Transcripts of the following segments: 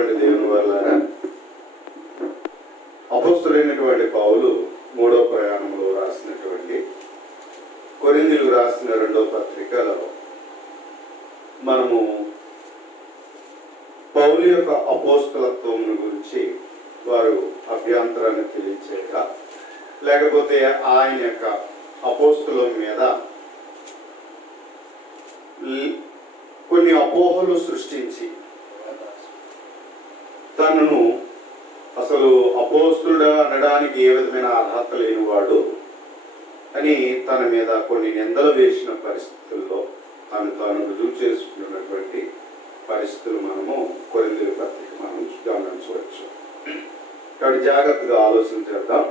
ప్రియమైనటువంటి దేవుని వల్లారా, అపోస్తలుడైనటువంటి పౌలు మూడో ప్రయాణంలో రాసినటువంటి కొరింథీయులకు రాసిన 2వ పత్రికలో మనము పౌలు యొక్క అపోస్తలత్వం గురించి వారు అభ్యంతరాన్ని తెలియచేయక, లేకపోతే ఆయన యొక్క అపోస్తలం మీద కొన్ని అపోహలు సృష్టించి తనను అసలు అపోస్తులుడు అనడానికి ఏ విధమైన అర్హత లేనివాడు అని తన మీద కొన్ని నిందలు వేసిన పరిస్థితుల్లో తాను రుజువు చేసుకున్నటువంటి పరిస్థితులు మనము కొరింథీయుల పత్రిక మనం గమనించవచ్చు. కాబట్టి జాగ్రత్తగా ఆలోచన చేద్దాం.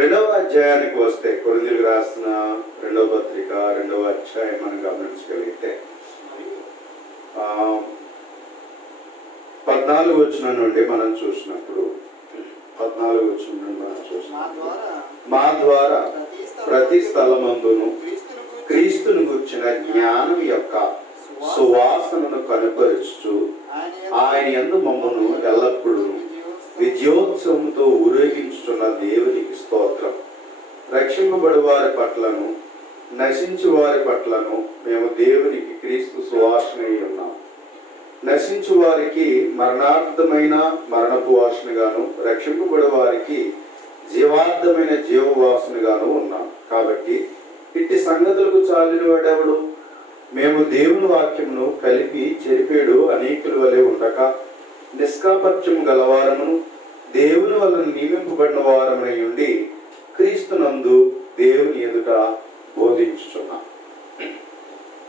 2వ అధ్యాయానికి వస్తే కొరింథీయులకు రాసిన 2వ పత్రిక 2వ అధ్యాయం మనం గమనించగలిగితే 14వ వచనం నుండి మనం చూసినప్పుడు మా ద్వారా ప్రతి స్థలమందును క్రీస్తును గుర్చిన జ్ఞానం యొక్క సువాసనను కనపరుచు ఆయన యందు మమ్మను ఎల్లప్పుడూ విజయోత్సవంతో ఊరేగించుతున్న దేవునికి స్తోత్రం. రక్షింపబడి వారి పట్లను నశించు వారి పట్లను మేము దేవునికి క్రీస్తు సువాసన ఉన్నాం. నశించు వారికి మరణార్థమైన మరణపు వాసనగాను, రక్షింపబడి వారికి జీవార్థమైన జీవవాసనగాను ఉన్నాం. కాబట్టి ఇట్టి సంగతులకు చాలిన వాడెవడు? మేము దేవుని వాక్యమును కలిపి చెరిపేడు అనేకుల వలె ఉండక నిష్కాపట్యం గలవారమును దేవుని వలన నియమింపబడిన వారమై ఉండి క్రీస్తునందు దేవుని ఎదుట బోధించుచున్నాం.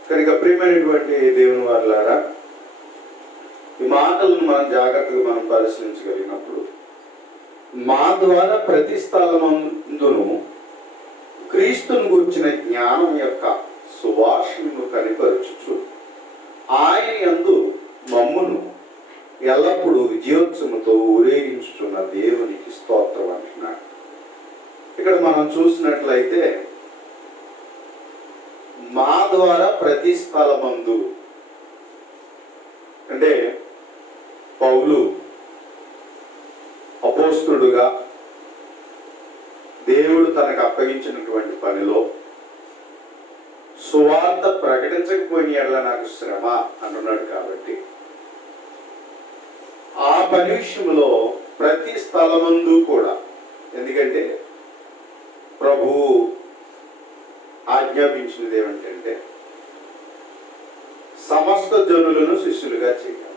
కనుక ప్రియమైనటువంటి దేవుని వారలారా, ఈ మాటలను మనం జాగ్రత్తగా మనం పరిశీలించగలిగినప్పుడు మా ద్వారా ప్రతి స్థలమందును క్రీస్తును గూర్చిన జ్ఞానం యొక్క సువాసనను కనిపరచుచు ఆయన యందు మమ్మును ఎల్లప్పుడూ విజయోత్సవంతో ఊరేగించుచున్న దేవునికి స్తోత్రం అంటున్నాడు. ఇక్కడ మనం చూసినట్లయితే మా ద్వారా ప్రతి స్థలమందు అంటే పౌలు అపోస్తులుడుగా దేవుడు తనకు అప్పగించినటువంటి పనిలో సువార్త ప్రకటించకపోయిన ఎడల నాకు శ్రమ అంటున్నాడు. కాబట్టి ఆ పని విషయంలో ప్రతి స్థలమందు కూడా, ఎందుకంటే ప్రభు ఆజ్ఞాపించినది ఏమిటంటే సమస్త జనులను శిష్యులుగా చేయాలి.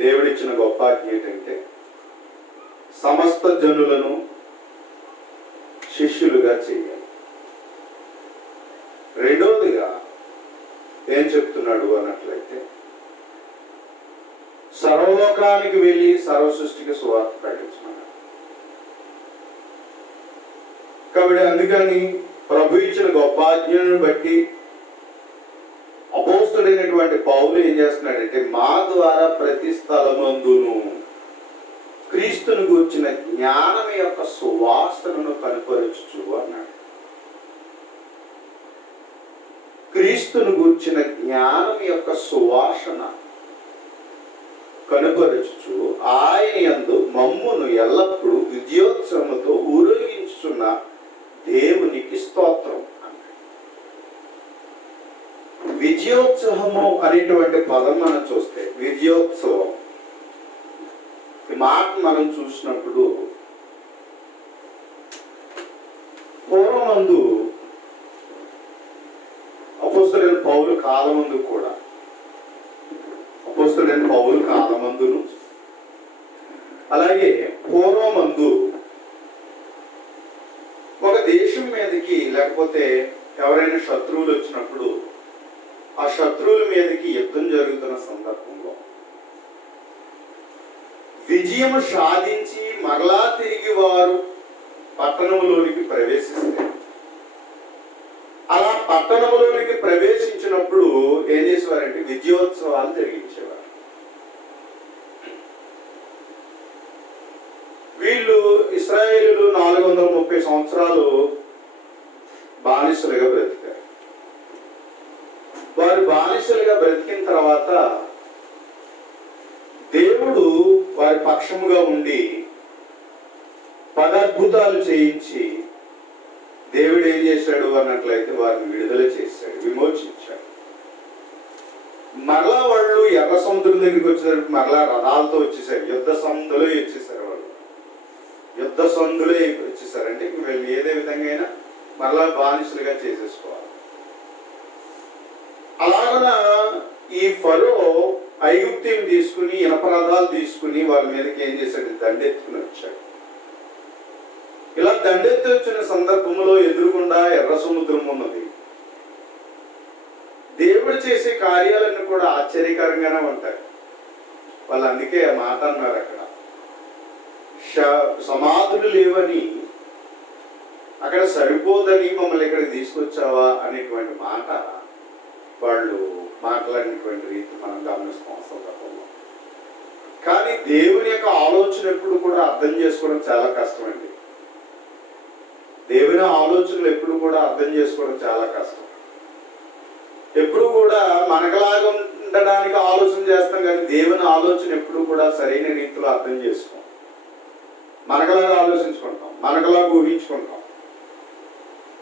దేవుడిచ్చిన గొప్ప ఆజ్ఞ ఏంటంటే సమస్త జనులను శిష్యులుగా చేయాలి. రెండవదిగా ఏం చెప్తున్నాడు అన్నట్లయితే సర్వలోకానికి వెళ్ళి సర్వ సృష్టికి సువార్త ప్రకటించమన్నాడు. కాబట్టి అందుకని ప్రభు ఇచ్చిన గొప్ప ఆజ్ఞను బట్టి అపోస్తుడైనటువంటి పౌలు ఏం చేస్తున్నాడంటే మా ద్వారా ప్రతి స్థలమందును క్రీస్తును గూర్చిన జ్ఞానం యొక్క సువాసనను కనపరచుచు అన్నాడు. క్రీస్తును గూర్చిన జ్ఞానం యొక్క సువాసన కనపరచుచు ఆయన యందు మమ్మును ఎల్లప్పుడూ విజయోత్సవముతో ఊరేగించుచున్న దేవునికి స్తోత్రం అన్నాడు. విజయోత్సవము అనేటువంటి పదం మనం చూస్తే, విజయోత్సవం ఈ మాట మనం చూసినప్పుడు పూర్వమందు అపోస్తలుడైన పౌలు కాలమందు కూడా, అపోస్తలుడైన పౌలు కాలమందును అలాగే పూర్వమందు ఒక దేశం మీదకి లేకపోతే ఎవరైనా శత్రువులు వచ్చినప్పుడు ఆ శత్రువుల మీదకి యుద్ధం జరుగుతున్న సందర్భంలో విజయం సాధించి మరలా తిరిగి వారు పట్టణంలోనికి ప్రవేశిస్తే, అలా పట్టణంలోనికి ప్రవేశించినప్పుడు ఏం చేసేవారంటే విజయోత్సవాలు జరిగించేవారు. వీళ్ళు ఇశ్రాయేలీయులు 430 సంవత్సరాలు బానిసలుగా బ్రతికారు. వారు బానిసలుగా బ్రతికిన తర్వాత దేవుడు వారి పక్షముగా ఉండి 10 అద్భుతాలు చేయించి దేవుడు ఏం చేశాడు అన్నట్లయితే వారిని విడుదల చేశాడు, విమోచించాడు. మరలా వాళ్ళు ఎర్ర సముద్రం దగ్గరికి వచ్చేసరికి మరలా రథాలతో వచ్చేసారు, యుద్ధ సందులో వచ్చేసారు. వాళ్ళు యుద్ధ సందులో వచ్చేసారంటే వీళ్ళు ఏదే విధంగా అయినా మరలా బానిసలుగా చేసేసుకోవాలి. అలాగన ఈ ఫరో ఐగుప్తీని తీసుకుని ఇనప రథాలు తీసుకుని వాళ్ళ మీదకి ఏం చేశాడు, దండెత్తుకుని వచ్చాడు. ఇలా దండెత్తి వచ్చిన సందర్భంలో ఎదురుగుండా ఎర్ర సముద్రం ఉన్నది. దేవుడు చేసే కార్యాలన్నీ కూడా ఆశ్చర్యకరంగానే ఉంటాయి. వాళ్ళు అందుకే ఆ మాట అన్నారు, అక్కడ సమాధులు లేవని, అక్కడ సరిపోదని మమ్మల్ని ఇక్కడికి తీసుకొచ్చావా అనేటువంటి మాట వాళ్ళు మాట్లాడినటువంటి రీతి మనం గమనిస్తాం సందర్భంలో. కానీ దేవుని యొక్క ఆలోచన ఎప్పుడు కూడా అర్థం చేసుకోవడం చాలా కష్టమండి. దేవుని ఆలోచనలు ఎప్పుడు కూడా అర్థం చేసుకోవడం చాలా కష్టం. ఎప్పుడు కూడా మనకలాగా ఉండడానికి ఆలోచన చేస్తాం, కానీ దేవుని ఆలోచన ఎప్పుడు కూడా సరైన రీతిలో అర్థం చేసుకోం. మనకలాగా ఆలోచించుకుంటాం, మనకలాగా ఊహించుకుంటాం.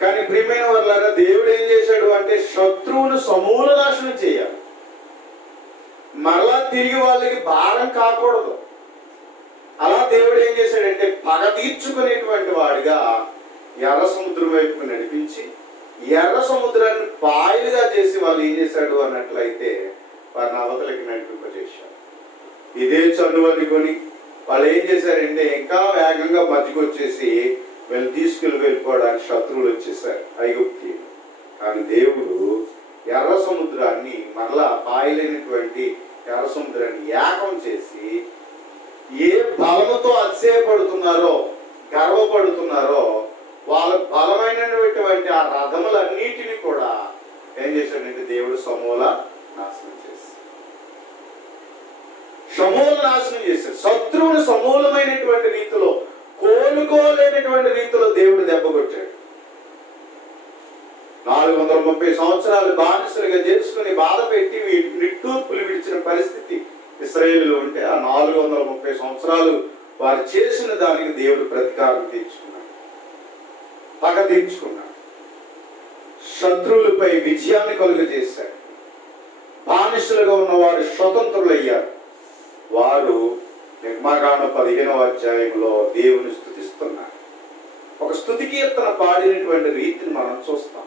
కానీ ప్రియమైన వాళ్ళారా, దేవుడు ఏం చేశాడు అంటే శత్రువును సమూల నాశనం చేయాలి, మరలా తిరిగి వాళ్ళకి భారం కాకూడదు. అలా దేవుడు ఏం చేశాడంటే పగ తీర్చుకునేటువంటి వాడిగా ఎర్ర సముద్రం వైపుకు నడిపించి ఎర్ర సముద్రాన్ని పాయలుగా చేసి వాళ్ళు ఏం చేశాడు అన్నట్లయితే వారిని అవతలకి నడిపింపజేశారు. ఇదే చనువు అనుకొని వాళ్ళు ఏం చేశారంటే ఇంకా వేగంగా మధ్యకు వచ్చేసి వీళ్ళు వెళ్ళిపోవడానికి శత్రువులు వచ్చేసారు, ఐగుప్తీయులు. కానీ దేవుడు ఎర్ర సముద్రాన్ని మరలా పాయలైనటువంటి ఎర్ర సముద్రాన్ని ఏకం చేసి ఏ బలముతో అతిశయపడుతున్నారో గర్వపడుతున్నారో వాళ్ళ బలమైనటువంటి ఆ రథములన్నిటిని కూడా ఏం చేశాడంటే దేవుడు సమూల నాశనం చేశాడు. శత్రువుని సమూలమైనటువంటి రీతిలో, కోలుకోలేనటువంటి రీతిలో దేవుడు దెబ్బ కొట్టాడు. 430 సంవత్సరాలు బానిసలుగా చేసుకుని బాధ పెట్టి నిట్టూర్పులు విడిచిన పరిస్థితి ఇశ్రాయేలులో ఉంటే ఆ 430 సంవత్సరాలు వారు చేసిన దానికి దేవుడు ప్రతీకారం తీర్చుకున్నాడు, పగ తీర్చుకున్నాడు. శత్రువులపై విజయాన్ని కలుగజేశాడు. బానిసలుగా ఉన్న వారు స్వతంత్రులయ్యారు. వారు నిర్మాకాండం 15వ అధ్యాయంలో దేవుని స్తుతిస్తున్నారు. ఒక స్తుతి కీర్తన పాడినటువంటి రీతిని మనం చూస్తాం.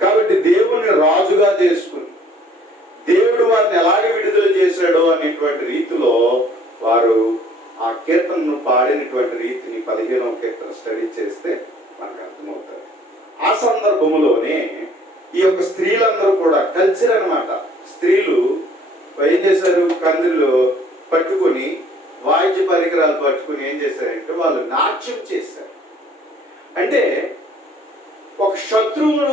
కాబట్టి దేవుని రాజుగా చేసుకుని దేవుడు వారిని ఎలాగే విడుదల చేశాడో అనేటువంటి రీతిలో వారు ఆ కీర్తనను పాడినటువంటి రీతిని 15వ కీర్తన స్టడీ చేస్తే మనకు అర్థమవుతుంది. ఆ సందర్భంలోనే ఈ యొక్క స్త్రీలందరూ కూడా కల్చర్ అనమాట. స్త్రీలు ఏం చేశారు, కందిలో పట్టుకొని వాయిద్య పరికరాలు పట్టుకుని ఏం చేశారంటే వాళ్ళు నాట్యం చేశారు. అంటే ఒక శత్రువును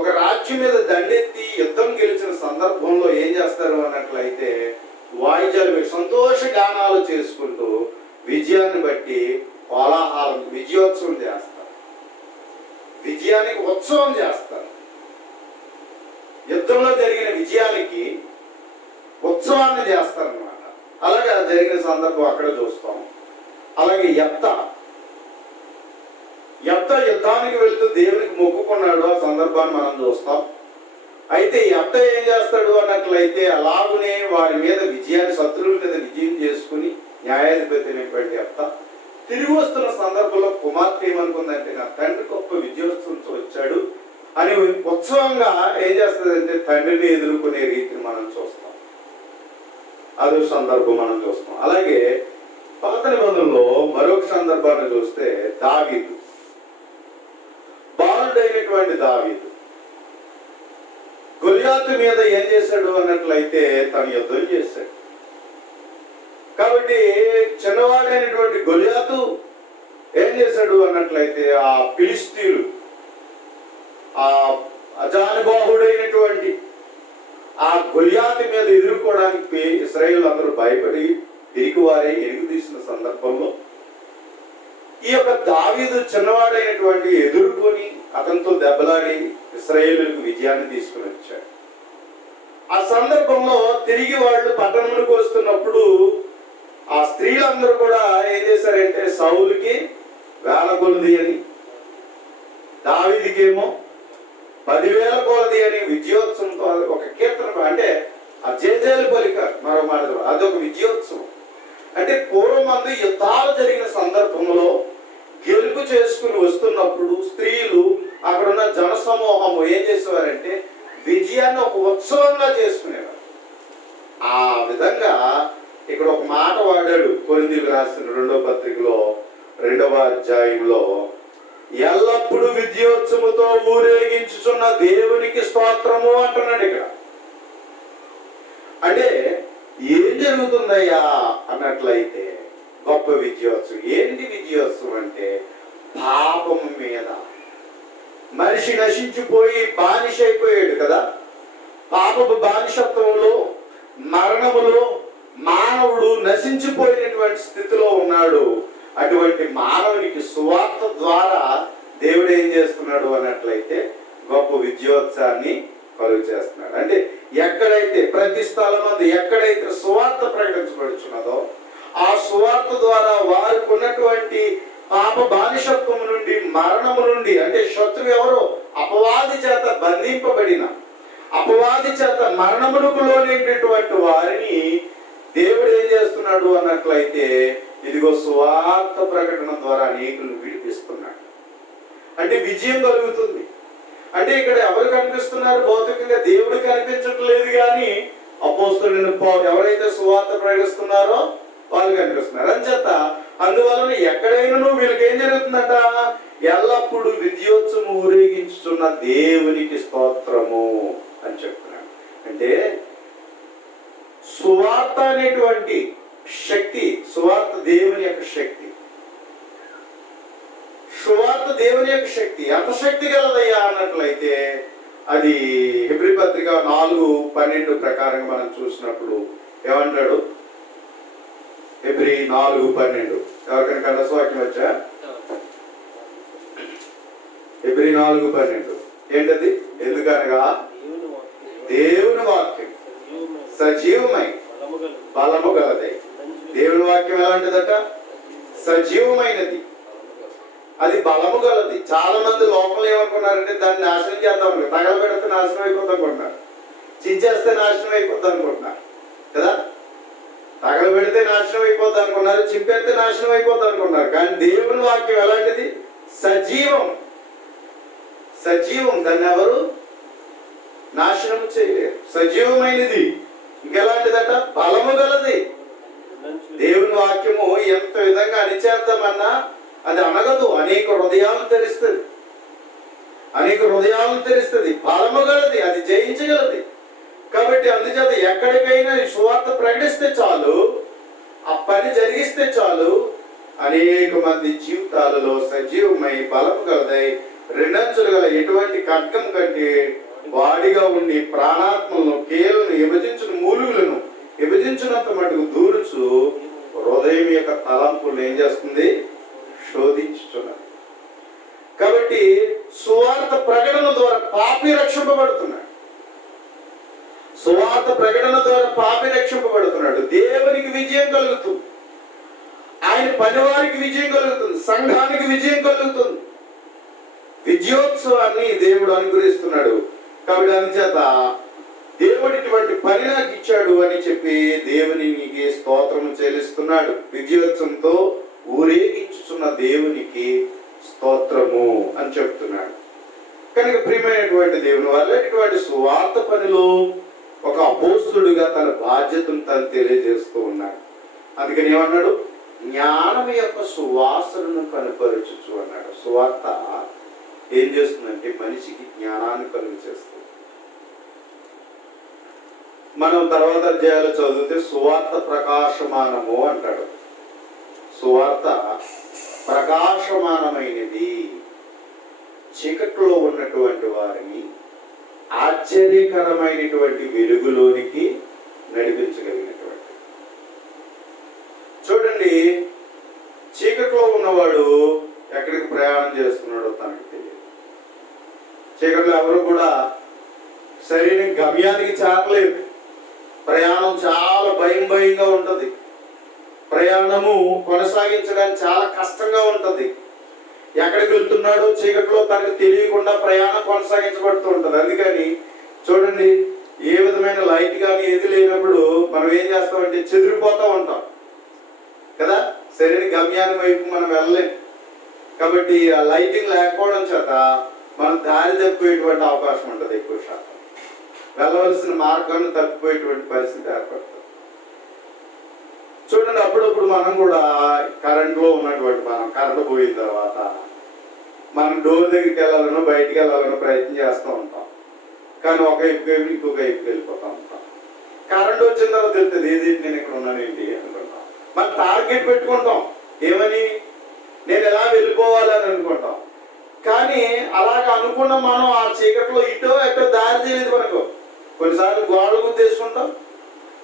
ఒక రాజ్యం మీద దండెత్తి యుద్ధం గెలిచిన సందర్భంలో ఏం చేస్తారు అన్నట్లయితే వాయిద్యాలు సంతోష గానాలు చేసుకుంటూ విజయాన్ని బట్టి కోలాహలం విజయోత్సవం చేస్తారు, విజయానికి ఉత్సవం చేస్తారు. యుద్ధంలో జరిగిన విజయానికి ఉత్సవాన్ని చేస్తారన్నమాట. అలాగే జరిగిన సందర్భం అక్కడ చూస్తాం. అలాగే యెఫ్తా యుద్ధానికి వెళ్తూ దేవునికి మొక్కుకున్నాడు, ఆ సందర్భాన్ని మనం చూస్తాం. అయితే యెఫ్తా ఏం చేస్తాడు అన్నట్లయితే అలాగునే వారి మీద విజయాన్ని, శత్రువుల మీద విజయం చేసుకుని న్యాయాధిపతి అయినటువంటి యెఫ్తా తిరిగి వస్తున్న సందర్భంలో కుమార్తె ఏమనుకుందంటే నా తండ్రి గొప్ప విజయోత్సవంతో వచ్చాడు అని ఉత్సవంగా ఏం చేస్తుందంటే తండ్రిని ఎదుర్కొనే రీతిని మనం చూస్తాం. అదో సందర్భం మనం చూస్తాం. అలాగే పాత నిబంధనలో మరొక సందర్భాన్ని చూస్తే దావీదు, బాలుడైనటువంటి దావీదు గొలియాతు మీద ఏం చేశాడు అన్నట్లయితే తను యుద్ధం చేశాడు. కాబట్టి చిన్నవాడైనటువంటి గొలియాతు ఏం చేశాడు అన్నట్లయితే ఆ ఫిలిష్తీయులు, ఆ అజానుబాహుడైనటువంటి ఆ గొలియాతు మీద ఎదుర్కోవడానికి ఇశ్రాయేలు అందరూ భయపడి తిరిగివారే ఎరుగు తీసిన సందర్భంలో ఈ యొక్క దావీదు చిన్నవాడైనటువంటి ఎదుర్కొని అతనితో దెబ్బలాడి ఇశ్రాయేలులకు విజయాన్ని తీసుకుని వచ్చాడు. ఆ సందర్భంలో తిరిగి వాళ్ళు పట్టణమునికి వస్తున్నప్పుడు ఆ స్త్రీలందరూ కూడా ఏం చేశారంటే సౌలుకి వేల కొలది అని, దావీదుకేమో 10,000 కొలది అని విజయోత్సవంతో ఒక కీర్తన, అంటే ఆ జేజేలు పలిక మరో మాట అదొక విజయోత్సవం. అంటే పూర్వమందు యుద్ధాలు జరిగిన సందర్భంలో గెలుపు చేసుకుని వస్తున్నప్పుడు స్త్రీలు అక్కడున్న జనసమూహము ఏం చేసేవారంటే విజయాన్ని ఒక ఉత్సవంగా చేసుకునేవారు. ఆ విధంగా ఇక్కడ ఒక మాట వాడాడు కొరింథీయులకు రాసిన 2వ పత్రికలో 2వ అధ్యాయంలో, ఎల్లప్పుడూ విజయోత్సవముతో ఊరేగించుచున్న దేవునికి స్తోత్రము అంటున్నాడు. ఇక్కడ అంటే ఏం జరుగుతుందయ్యా అన్నట్లయితే గొప్ప విజయోత్సవం. ఏంటి విజయోత్సవం అంటే పాపము మీద మనిషి నశించిపోయి బానిస అయిపోయాడు కదా, పాపపు బానిసత్వంలో మరణములో మానవుడు నశించిపోయినటువంటి స్థితిలో ఉన్నాడు. అటువంటి మానవునికి సువార్త ద్వారా దేవుడు ఏం చేస్తున్నాడు అన్నట్లయితే గొప్ప విజయోత్సవాన్ని కలుగు చేస్తున్నాడు. అంటే ఎక్కడైతే ప్రతి స్థలమందు ఎక్కడైతే సువార్త ప్రకటించబడుచున్నదో ఆ సువార్త ద్వారా వారికి ఉన్నటువంటి పాప బానిసత్వం నుండి మరణము నుండి, అంటే శత్రువు ఎవరో అపవాది చేత బంధింపబడిన అపవాది చేత మరణమునకు లోనేటటువంటి వారిని దేవుడు ఏం చేస్తున్నాడు అన్నట్లయితే ఇదిగో సువార్త ప్రకటన ద్వారా అనేకులను విడిపిస్తున్నాడు. అంటే విజయం కలుగుతుంది. అంటే ఇక్కడ ఎవరు కనిపిస్తున్నారు? భౌతికంగా దేవుడు కనిపించట్లేదు, కానీ అపోస్తలుడైన పౌలు ఎవరైతే సువార్త ప్రకటిస్తున్నారో వాళ్ళు కనిపిస్తున్నారు. అంచేత అందువలన ఎక్కడైనా వీళ్ళకి ఏం జరుగుతుందట, ఎల్లప్పుడూ విజయోత్సవం ఊరేగించుతున్న దేవునికి స్తోత్రము అని చెప్తున్నాడు. అంటే సువార్త అనేటువంటి శక్తి, సువార్త దేవుని యొక్క శక్తి, సువార్త దేవుని యొక్క శక్తి ఎంత శక్తి గలదయ్యా అన్నట్లయితే అది హెబ్రీ పత్రిక 4:12 ప్రకారం మనం చూసినప్పుడు ఏమంటాడు? హెబ్రీ 4:12 ఎవరికైనా కన్నస్వాక్యం వచ్చా? హెబ్రీ 4:12 ఏంటది? ఎందుకనగా దేవుని వాక్యం సజీవమై బలము గలదై. దేవుని వాక్యం ఎలాంటిదట? సజీవమైనది, అది బలము గలది. చాలా మంది లోపల ఏమనుకున్నారంటే దాన్ని నాశనం చేద్దాం, తగలబెడితే నాశనం అయిపోద్ది అనుకుంటున్నారు, చించేస్తే నాశనం అయిపోద్ది అనుకుంటున్నారు కదా. తగలబెడితే నాశనం అయిపోద్ది అనుకున్నారు, చింపేస్తే నాశనం అయిపోద్ది అనుకున్నారు. కానీ దేవుని వాక్యం ఎలాంటిది? సజీవం. సజీవం, దాన్ని ఎవరు నాశనం చేయలేరు. సజీవమైనది. ఇంకెలాంటిదట? బలము గలది. దేవుని వాక్యము ఎంత విధంగా అణిచేద్దామన్నా అది అనగదు. అనేక హృదయాలను తెరుస్తుంది, అనేక హృదయాలను తెరుస్తుంది. బలము గలది, అది జయించగలది. కాబట్టి అందుచేత ఎక్కడికైనా ఈ సువార్త ప్రకటిస్తే చాలు, ఆ పని జరిగిస్తే చాలు, అనేక మంది జీవితాలలో సజీవమై బలము గలదై రెండంచులు గల ఎటువంటి ఖడ్గం కంటే వాడిగా ఉండి ప్రాణాత్మలను కీలను విభజించిన మూలుగులను విభజించినంత మటుకు దూరుచు హృదయం యొక్క తలంపులను ఏం చేస్తుంది? శోధించుతున్నది. కాబట్టి సువార్త ప్రకటన ద్వారా పాపి రక్షింపబడుతున్నాడు. సువార్త ప్రకటన ద్వారా పాపి రక్షింపబడుతున్నాడు. దేవునికి విజయం కలుగుతుంది, ఆయన పనివారికి విజయం కలుగుతుంది, సంఘానికి విజయం కలుగుతుంది. విజయోత్సవాన్ని దేవుడు అనుగ్రహిస్తున్నాడు. కాబట్టి అందుచేత దేవుడు ఇటువంటి పని నాకు ఇచ్చాడు అని చెప్పి దేవునికి స్తోత్రము చెల్లిస్తున్నాడు. విజయోత్సవంతో ఊరేగించుచున్న దేవునికి స్తోత్రము అని చెప్తున్నాడు. కనుక ప్రియమైనటువంటి దేవుని వల్ల ఇటువంటి సువార్త పనిలో ఒక అపోస్తుడుగా తన బాధ్యతను తను తెలియజేస్తూ ఉన్నాడు. అందుకని ఏమన్నాడు? జ్ఞానం యొక్క సువాసనను కనపరచుచు అన్నాడు. సువార్త ఏం చేస్తుందంటే మనిషికి జ్ఞానాన్ని కలుగు చేస్తుంది. మనం తర్వాత అధ్యాయాలు చదివితే సువార్త ప్రకాశమానము అంటాడు. సువార్త ప్రకాశమానమైనది, చీకట్లో ఉన్నటువంటి వారిని ఆశ్చర్యకరమైనటువంటి వెలుగులోనికి నడిపించగలిగినటువంటి. చూడండి, చీకట్లో ఉన్నవాడు ఎక్కడికి ప్రయాణం చేస్తున్నాడో తనకు తెలియదు. చీకట్లో ఎవరు కూడా సరైన గమ్యానికి చేరలేదు. ప్రయాణం చాలా భయంగా ఉంటుంది. ప్రయాణము కొనసాగించడానికి చాలా కష్టంగా ఉంటుంది. ఎక్కడికి వెళ్తున్నాడో చీకట్లో తనకు తెలియకుండా ప్రయాణం కొనసాగించబడుతూ ఉంటుంది. అందుకని చూడండి, ఏ విధమైన లైట్ కానీ ఏది లేనప్పుడు మనం ఏం చేస్తామంటే చెదిరిపోతూ ఉంటాం కదా. సరైన గమ్యాన్ని వైపు మనం వెళ్ళలేం. కాబట్టి ఆ లైటింగ్ లేకపోవడం చేత మనం దారి తప్పిపోయేటువంటి అవకాశం ఉంటుంది. ఎక్కువ శాతం వెళ్ళవలసిన మార్గాన్ని తప్పిపోయేటువంటి పరిస్థితి ఏర్పడుతుంది. చూడండి, అప్పుడప్పుడు మనం కూడా కరెంట్లో ఉన్నటువంటి కరెంటు పోయిన తర్వాత మనం డోర్ దగ్గరికి వెళ్ళాలనో బయటికి వెళ్ళాలనో ప్రయత్నం చేస్తూ ఉంటాం. కానీ ఒక వైపుకి ఇంకొక వైపుకి వెళ్ళిపోతూ ఉంటాం. కరెంట్ వచ్చిన తర్వాత తెలుస్తుంది ఏది నేను ఇక్కడ ఉన్నాను ఏంటి అనుకుంటాం. మనం టార్గెట్ పెట్టుకుంటాం, ఏమని నేను ఎలా వెళ్ళిపోవాలని అనుకుంటాం. కానీ అలాగ అనుకున్న మనం ఆ చీకట్లో ఇటో ఎటో దారి తెలియదు మనకు. కొన్నిసార్లు గోడలు గుర్తేసుకుంటాం,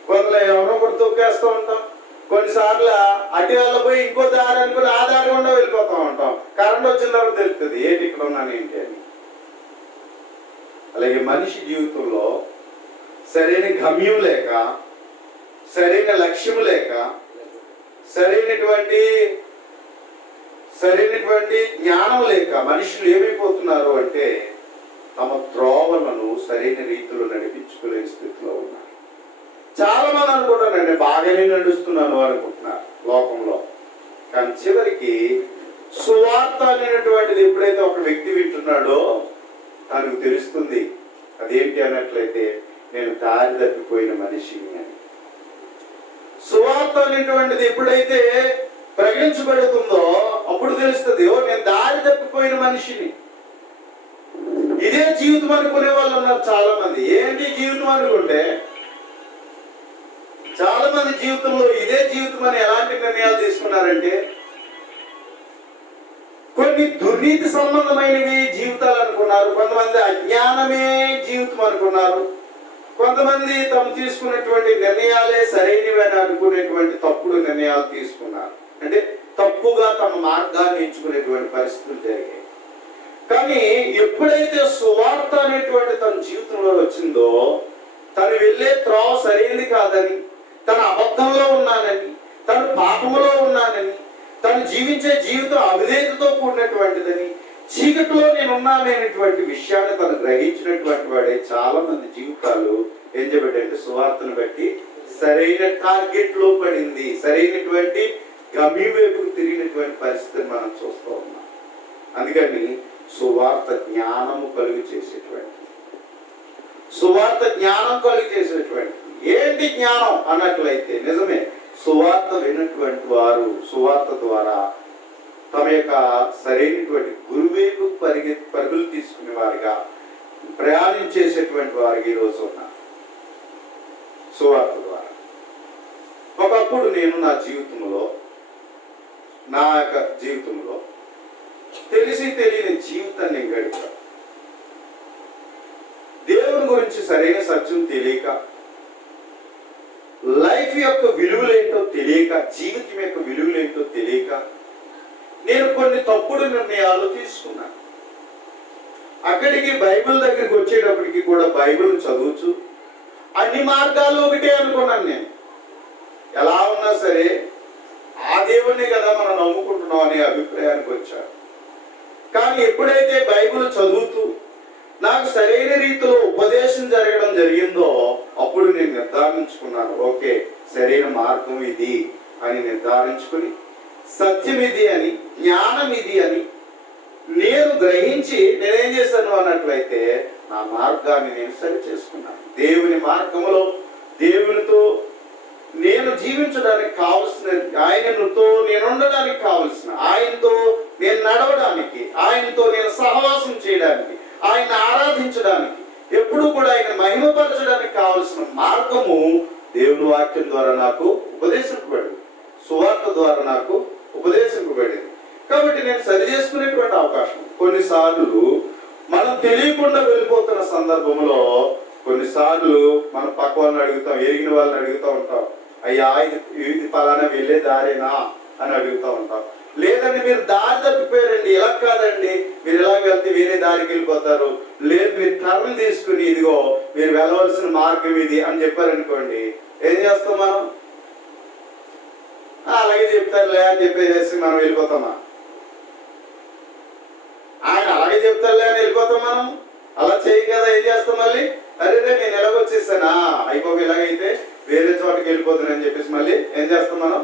కొందరు ఎవరో ఒకటి తొక్కేస్తూ ఉంటాం, కొన్నిసార్లు అటు వెళ్ళబోయి ఇంకో దారి అనుకుని ఆ దారి గుండా వెళ్ళిపోతూ ఉంటాం. కరెంట్ వచ్చిన తర్వాత తెలుస్తుంది ఏంటి ఇక్కడ ఉన్నాను ఏంటి అని. అలాగే మనిషి జీవితంలో సరైన గమ్యం లేక, సరైన లక్ష్యం లేక, సరైనటువంటి జ్ఞానం లేక మనుషులు ఏమైపోతున్నారు అంటే తమ త్రోవలను సరైన రీతిలో నడిపించుకోలేని స్థితిలో ఉన్నారు. చాలా మంది అనుకుంటారండి బాగానే నడుస్తున్నాను అనుకుంటున్నారు లోకంలో. కానీ చివరికి సువార్త అనేటువంటిది ఎప్పుడైతే ఒక వ్యక్తి వింటున్నాడో తనకు తెలుస్తుంది అదేంటి అన్నట్లయితే నేను దారి తప్పిపోయిన మనిషిని అని. సువార్త అనేటువంటిది ఎప్పుడైతే ప్రకటించబడుతుందో అప్పుడు తెలుస్తుంది, ఓ నేను దారి తప్పిపోయిన మనిషిని. ఇదే జీవితం అనుకునే వాళ్ళు ఉన్నారు చాలా మంది. ఏంటి జీవితం అనుకుంటే చాలా మంది జీవితంలో ఇదే జీవితం అని ఎలాంటి నిర్ణయాలు తీసుకున్నారంటే కొన్ని దుర్నీతి సంబంధమైనవి జీవితాలు అనుకున్నారు, కొంతమంది అజ్ఞానమే జీవితం అనుకున్నారు, కొంతమంది తాము తీసుకున్నటువంటి నిర్ణయాలే సరైనవి అని అనుకునేటువంటి తప్పుడు నిర్ణయాలు తీసుకున్నారు. అంటే తప్పుగా తమ మార్గాన్ని ఎంచుకునేటువంటి పరిస్థితులు జరిగాయి. కానీ ఎప్పుడైతే సువార్త అనేటువంటి తన జీవితంలో వచ్చిందో తను వెళ్ళే త్రోవ సరైనది కాదని, తన అబద్ధంలో ఉన్నానని, తను పాపములో ఉన్నానని, తను జీవించే జీవితం అవిధేయతతో కూడినటువంటిదని, చీకటిలో నేను ఉన్నాననేటువంటి విషయాన్ని తను గ్రహించినటువంటి వాడే చాలా మంది జీవితాలు ఏం చేయబడ్డాయంటే సువార్తను బట్టి సరైన టార్గెట్ లో పడింది, సరైనటువంటి గమ్యం వైపుకు తిరిగినటువంటి పరిస్థితిని మనం చూస్తూ ఉన్నాం. అందుకని సువార్త జ్ఞానము కలుగు చేసేటువంటి, సువార్త జ్ఞానం కలుగు చేసేటువంటి. ఏంటి జ్ఞానం అన్నట్లయితే నిజమే, సువార్త విన్నటువంటి వారు సువార్త ద్వారా తమ యొక్క సరైనటువంటి గురువేపు పరుగులు తీసుకునే వారిగా ప్రయాణించేసేటువంటి వారికి ఈరోజు ఉన్నారు సువార్త ద్వారా. ఒకప్పుడు నేను నా యొక్క జీవితంలో తెలిసి తెలియని జీవితాన్ని గడిపాను. దేవుని గురించి సరైన సత్యం తెలియక, లైఫ్ యొక్క విలువలేంటో తెలియక, జీవితం యొక్క విలువలేంటో తెలియక నేను కొన్ని తప్పుడు నిర్ణయాలు తీసుకున్నాను. అక్కడికి బైబిల్ దగ్గరికి వచ్చేటప్పటికి కూడా బైబిల్ చదువుచు అన్ని మార్గాలు ఒకటే అనుకున్నాను. నేను ఎలా ఉన్నా సరే ఆ దేవుణ్ణి కదా మనం నమ్ముకుంటున్నాం అనే అభిప్రాయానికి వచ్చాను. కానీ ఎప్పుడైతే బైబిల్ చదువుతూ నాకు సరైన రీతిలో ఉపదేశం జరగడం జరిగిందో అప్పుడు నేను నిర్ధారించుకున్నాను, ఓకే సరైన మార్గం ఇది అని నిర్ధారించుకుని, సత్యం ఇది అని, జ్ఞానం ఇది అని నేను గ్రహించి నేనేం చేశాను అన్నట్లయితే నా మార్గాన్ని నేను సరి చేసుకున్నాను. దేవుని మార్గంలో దేవునితో నేను జీవించడానికి కావలసిన, ఆయనతో నేను ఉండడానికి కావలసిన, ఆయనతో నేను నడవడానికి, ఆయనతో నేను సహవాసం చేయడానికి, ఆయన ఆరాధించడానికి, ఎప్పుడు కూడా ఆయన మహిమపరచడానికి కావలసిన మార్గము దేవుని వాక్యం ద్వారా నాకు ఉపదేశింపబడింది, సువార్త ద్వారా నాకు ఉపదేశింపబడింది. కాబట్టి నేను సరి చేసుకునేటువంటి అవకాశం. కొన్నిసార్లు మనం తెలియకుండా వెళ్ళిపోతున్న సందర్భంలో కొన్నిసార్లు మనం పక్క వాళ్ళని అడుగుతాం, ఎరిగిన వాళ్ళని అడుగుతూ ఉంటాం, అయ్యా ఇది పలానా వెళ్ళే దారేనా అని అడుగుతూ ఉంటాం. లేదండి మీరు దారి తప్పిపోయారండి, ఇలా కాదండి, మీరు ఇలా వెళ్తే వేరే దారికి వెళ్ళిపోతారు. లేదు మీరు టర్న్ తీసుకుని ఇదిగో మీరు వెళ్ళవలసిన మార్గం ఇది అని చెప్పారనుకోండి, ఏం చేస్తాం మనం? అలాగే చెప్తారులే అని చెప్పేసి మనం వెళ్ళిపోతామా? ఆయన అలాగే చెప్తారులే అని వెళ్ళిపోతాం మనం? అలా చేయం కదా. ఏం చేస్తాం మళ్ళీ? అరే నేను ఎలాగొచ్చేసానా, అయిపోయి ఇలాగైతే వేరే చోటకి వెళ్ళిపోతానని చెప్పేసి మళ్ళీ ఏం చేస్తాం మనం?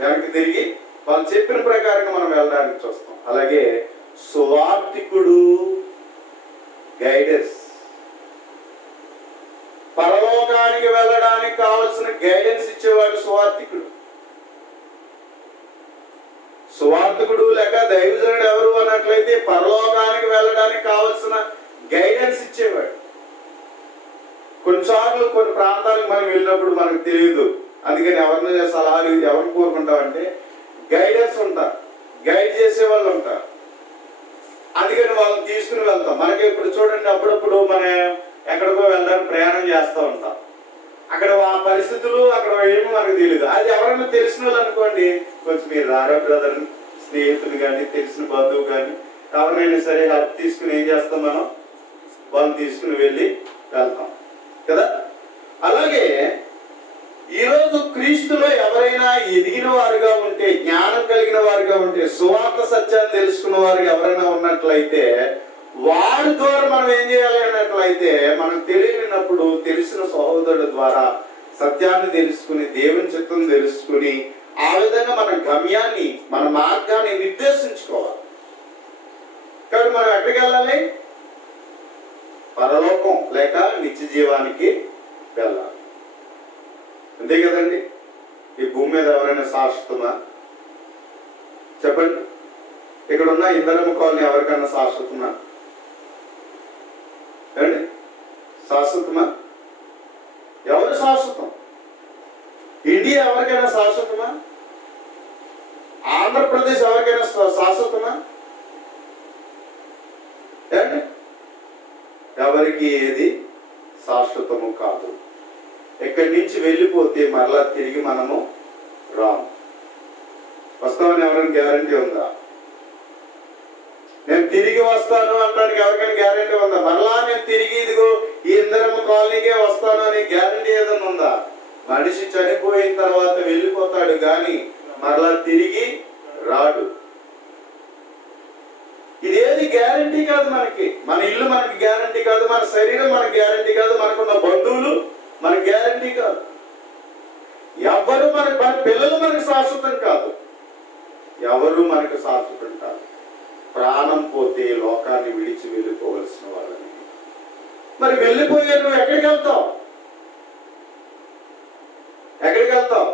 వెనక్కి తిరిగి వాళ్ళు చెప్పిన ప్రకారంగా మనం వెళ్ళడానికి చూస్తాం. అలాగే సువార్తికుడు గైడెన్స్, పరలోకానికి వెళ్ళడానికి కావలసిన గైడెన్స్ ఇచ్చేవాడు సువార్తికుడు. సువార్తికుడు లేక దైవజనుడు ఎవరు అన్నట్లయితే పరలోకానికి వెళ్ళడానికి కావలసిన గైడెన్స్ ఇచ్చేవాడు. కొన్నిసార్లు కొన్ని ప్రాంతాలకు మనం వెళ్ళినప్పుడు మనకు తెలియదు, అందుకని ఎవరిని సలహాలు ఎవరిని కోరుకుంటామంటే గైడెన్స్ ఉంటారు, గైడ్ చేసే వాళ్ళు ఉంటారు. అందుకని వాళ్ళని తీసుకుని వెళ్తాం. మనకి ఇప్పుడు చూడండి, అప్పుడప్పుడు మనం ఎక్కడికో వెళ్ళడానికి ప్రయాణం చేస్తూ ఉంటాం. అక్కడ ఆ పరిస్థితులు అక్కడ ఏమో మనకు తెలియదు. అది ఎవరైనా తెలిసిన వాళ్ళు అనుకోండి, కొంచెం మీరు రారా బ్రదర్, స్నేహితులు కానీ తెలిసిన బంధువు కానీ ఎవరినైనా సరే హెల్ప్ తీసుకుని ఏం చేస్తాం మనం? వాళ్ళని తీసుకుని వెళ్ళి వెళ్తాం కదా. అలాగే ఈరోజు క్రీస్తులో ఎవరైనా ఎదిగిన వారుగా ఉంటే, జ్ఞానం కలిగిన వారుగా ఉంటే, సువార్త సత్యాన్ని తెలుసుకున్న వారు ఎవరైనా ఉన్నట్లయితే వారి ద్వారా మనం ఏం చేయాలి అన్నట్లయితే, మనం తెలియనప్పుడు తెలిసిన సహోదరుడు ద్వారా సత్యాన్ని తెలుసుకుని దేవుని చిత్తం తెలుసుకుని ఆ విధంగా మన గమ్యాన్ని మన మార్గాన్ని నిర్దేశించుకోవాలి. కాబట్టి మనం ఎక్కడికి వెళ్ళాలి? పరలోకం లేక నిత్య జీవానికి వెళ్ళాలి. అంతే కదండి. ఈ భూమి మీద ఎవరైనా శాశ్వతమా? చెప్పండి. ఇక్కడున్న ఇంధనము కాలనీ ఎవరికైనా శాశ్వతమా? ఏమండి, శాశ్వతమా? ఎవరు శాశ్వతం? ఇండియా ఎవరికైనా శాశ్వతమా? ఆంధ్రప్రదేశ్ ఎవరికైనా శాశ్వతమా? ఏమండి, ఎవరికి ఏది శాశ్వతము కాదు. ఎక్కడి నుంచి వెళ్ళిపోతే మరలా తిరిగి మనము రాము. వస్తామని ఎవరైనా గ్యారంటీ ఉందా? నేను తిరిగి వస్తాను అంటానికి ఎవరికైనా గ్యారంటీ ఉందా? మరలా నేను తిరిగి ఇదిగో ఈ ఇందిరమ్మ కాలనీకే వస్తాను అనే గ్యారంటీ ఏదైనా ఉందా? మనిషి చనిపోయిన తర్వాత వెళ్ళిపోతాడు కానీ మరలా తిరిగి రాడు. ఇదేది గ్యారంటీ కాదు మనకి. మన ఇల్లు మనకి గ్యారంటీ కాదు, మన శరీరం మనకి గ్యారంటీ కాదు, మనకున్న బంధువులు మనకి గ్యారంటీ కాదు. ఎవరు మన పిల్లలు మనకు శాశ్వతం కాదు, ఎవరు మనకు శాశ్వతం కాదు. ప్రాణం పోతే లోకాన్ని విడిచి వెళ్ళిపోవలసిన వాళ్ళని. మరి వెళ్ళిపోయే నువ్వు ఎక్కడికి వెళ్తావు? ఎక్కడికి వెళ్తావు?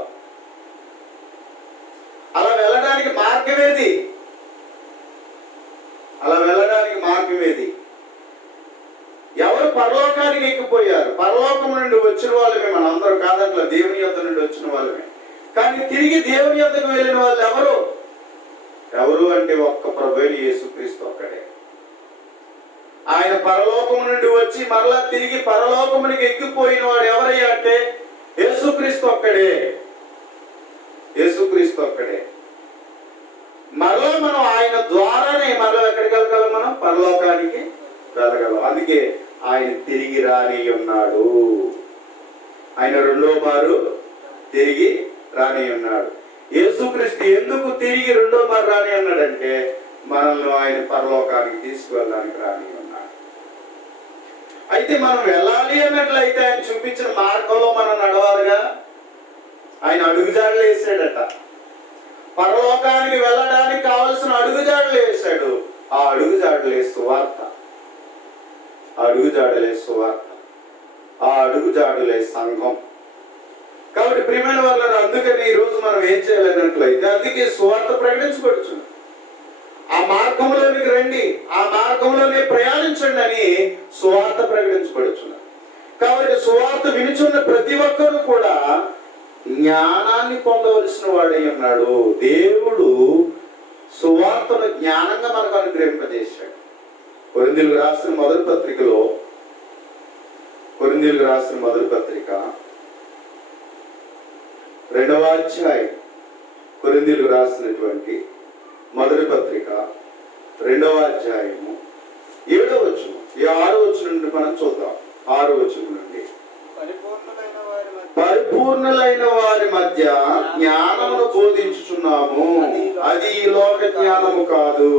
అలా వెళ్ళడానికి మార్గం ఏది? అలా వెళ్ళడానికి మార్గం ఏది? ఎవరు పరలోకానికి ఎక్కిపోయారు? పరలోకం నుండి వచ్చిన వాళ్ళమే మనం అందరం, కాదట్లా దేవుని యొద్ద నుండి వచ్చిన వాళ్ళమే. కానీ తిరిగి దేవుని యొద్దకు వెళ్ళిన వాళ్ళు ఎవరు? ఎవరు అంటే ఒక్క ప్రభువైన యేసుక్రీస్తు ఒక్కడే. ఆయన పరలోకము నుండి వచ్చి మరలా తిరిగి పరలోకమునికి ఎక్కిపోయిన వాడు ఎవరయ్యా అంటే యేసుక్రీస్తు ఒక్కడే. యేసుక్రీస్తు ఒక్కడే. మరలా మనం ఆయన ద్వారానే మరలా ఎక్కడికి వెళ్ళగలం? మనం పరలోకానికి వెళ్ళగలం. అందుకే ఆయన తిరిగి రాని ఉన్నాడు. ఆయన రెండో మారు తిరిగి రాని ఉన్నాడు. యేసుక్రీస్తు ఎందుకు తిరిగి రెండో మారు రాని అన్నాడంటే మనల్ని ఆయన పరలోకానికి తీసుకువెళ్ళడానికి రాని ఉన్నాడు. అయితే మనం వెళ్ళాలి అన్నట్లయితే ఆయన చూపించిన మార్గంలో మనం నడవాలిగా. ఆయన అడుగుజాడలు వేసాడట. పరలోకానికి వెళ్ళడానికి కావలసిన అడుగుజాడలు వేశాడు. ఆ అడుగుజాడలే సువార్త, అడుగుజాడలే సువార్త, ఆ అడుగుజాడలే సంఘం. కాబట్టి ప్రియమైన వాళ్ళని అందుకని ఈరోజు మనం ఏం చేయాలన్నట్లయితే అందుకే సువార్త ప్రకటించబడుచు. ఆ మార్గంలోనికి రండి, ఆ మార్గంలోనే ప్రయాణించండి అని సువార్త ప్రకటించబడుచున్నారు. కాబట్టి సువార్త వినుచున్న ప్రతి ఒక్కరూ కూడా జ్ఞానాన్ని పొందవలసిన వాడై ఉన్నాడు. దేవుడు సువార్తను జ్ఞానంగా మనకు అనుగ్రహింపజేశాడు. కొరింథీయులకు రాసిన మొదటి పత్రికలో, కొరింథీయులకు రాసిన మొదటి పత్రిక 2వ అధ్యాయం, కొరింథీయులకు రాసినటువంటి మొదటి పత్రిక 2వ అధ్యాయము 7వ 6వ వచనం నుండి. పరిపూర్ణులైన పరిపూర్ణులైన వారి మధ్య జ్ఞానమును బోధించుచున్నాము, అది ఈ లోక జ్ఞానము కాదు.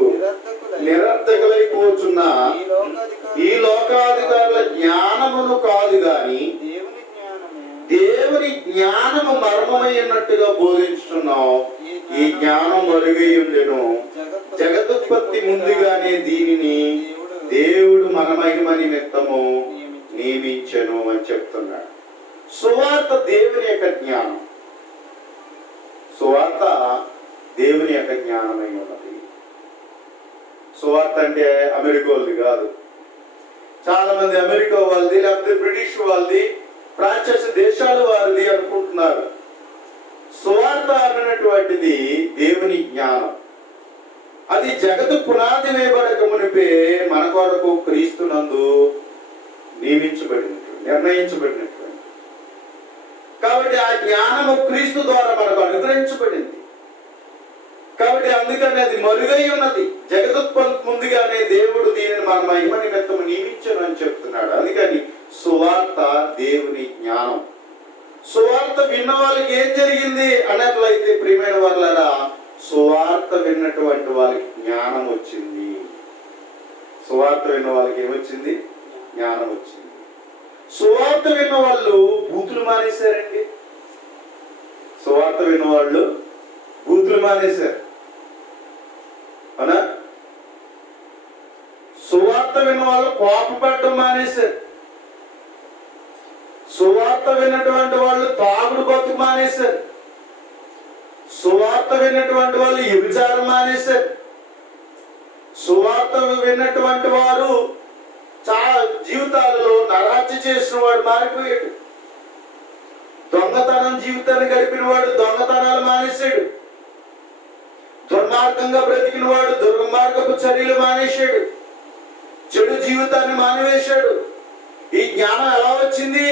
నిరర్ధకులైపోతున్న ఈ లోకాధికారుల జ్ఞానమును కాదు గాని దేవుని జ్ఞానము మర్మమైనట్టుగా బోధించుతున్నావు. ఈ జ్ఞానం మరుగై ఉండెను, జగదుత్పత్తి ముందుగానే దీనిని దేవుడు మన మహిమ నిమిత్తము నియమించెను అని చెప్తున్నాడు. సువార్త దేవుని యొక్క జ్ఞానం, సువార్త దేవుని యొక్క జ్ఞానమై ఉన్నది. సువార్త అంటే అమెరికా వాళ్ళది కాదు. చాలా మంది అమెరికా వాళ్ళది, లేకపోతే బ్రిటిష్ వాళ్ళది, ప్రాచ్య దేశాల వారిది అనుకుంటున్నారు. సువార్త అన్నటువంటిది దేవుని జ్ఞానం. అది జగత్తు పునాది వేయబడక మునిపే మన కొరకు క్రీస్తునందు నియమించబడినటువంటి, నిర్ణయించబడినటువంటి. కాబట్టి ఆ జ్ఞానము క్రీస్తు ద్వారా మనకు అనుగ్రహించబడింది. కాబట్టి అందుకని అది మరుగై ఉన్నది. జగదుత్పత్తి ముందుగానే దేవుడు దీనిని మన మహిమ నిమిత్తం నియమించను అని చెప్తున్నాడు. అందుకని సువార్త దేవుని జ్ఞానం. సువార్త విన్న వాళ్ళకి ఏం జరిగింది అన్నట్లయితే, ప్రియమైన వాళ్ళరా, సువార్త విన్నటువంటి వాళ్ళకి జ్ఞానం వచ్చింది. సువార్త విన్న వాళ్ళకి ఏమొచ్చింది? జ్ఞానం వచ్చింది. సువార్త విన్న వాళ్ళు బూతులు మానేశారండి. సువార్త విన్న వాళ్ళు బూతులు మానేశారు. అవునా? సువార్త విన్న వాళ్ళు కోపపడడం మానేశారు. సువార్త విన్నటువంటి వాళ్ళు తాగుడు బతుకు మానేశారు. సువార్త విన్నటువంటి వాళ్ళు వ్యభిచారం మానేశారు. సువార్త విన్నటువంటి వారు చాలా జీవితాలలో నరహత్య చేసిన వాడు మారిపోయాడు. దొంగతనం జీవితాన్ని గడిపిన వాడు దొంగతనాలు మానేశాడు. దుర్మార్గంగా బ్రతికిన వాడు దుర్మార్గపు చర్యలు మానేశాడు. చెడు జీవితాన్ని మానివేశాడు. ఈ జ్ఞానం ఎలా వచ్చింది?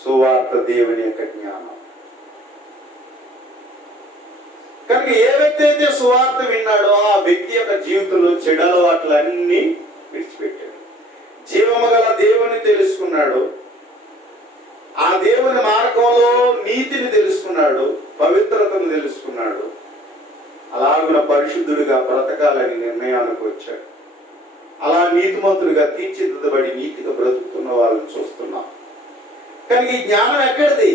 సువార్త దేవుని యొక్క జ్ఞానం. కనుక ఏ వ్యక్తి అయితే సువార్త విన్నాడో ఆ వ్యక్తి యొక్క జీవితంలో చెడు అలవాట్లన్నీ విడిచిపెట్టాడు. జీవము గల దేవుని తెలుసుకున్నాడు. ఆ దేవుని మార్గంలో నీతిని తెలుసుకున్నాడు, పవిత్రతను తెలుసుకున్నాడు. అలాగున పరిశుద్ధుడిగా బ్రతకాలని నిర్ణయానికి వచ్చాడు. అలా నీతిమంతుడిగా తీర్చిదిద్దబడి నీతిగా బ్రతుకుతున్న వాళ్ళని చూస్తున్నాం. కానీ ఈ జ్ఞానం ఎక్కడిది?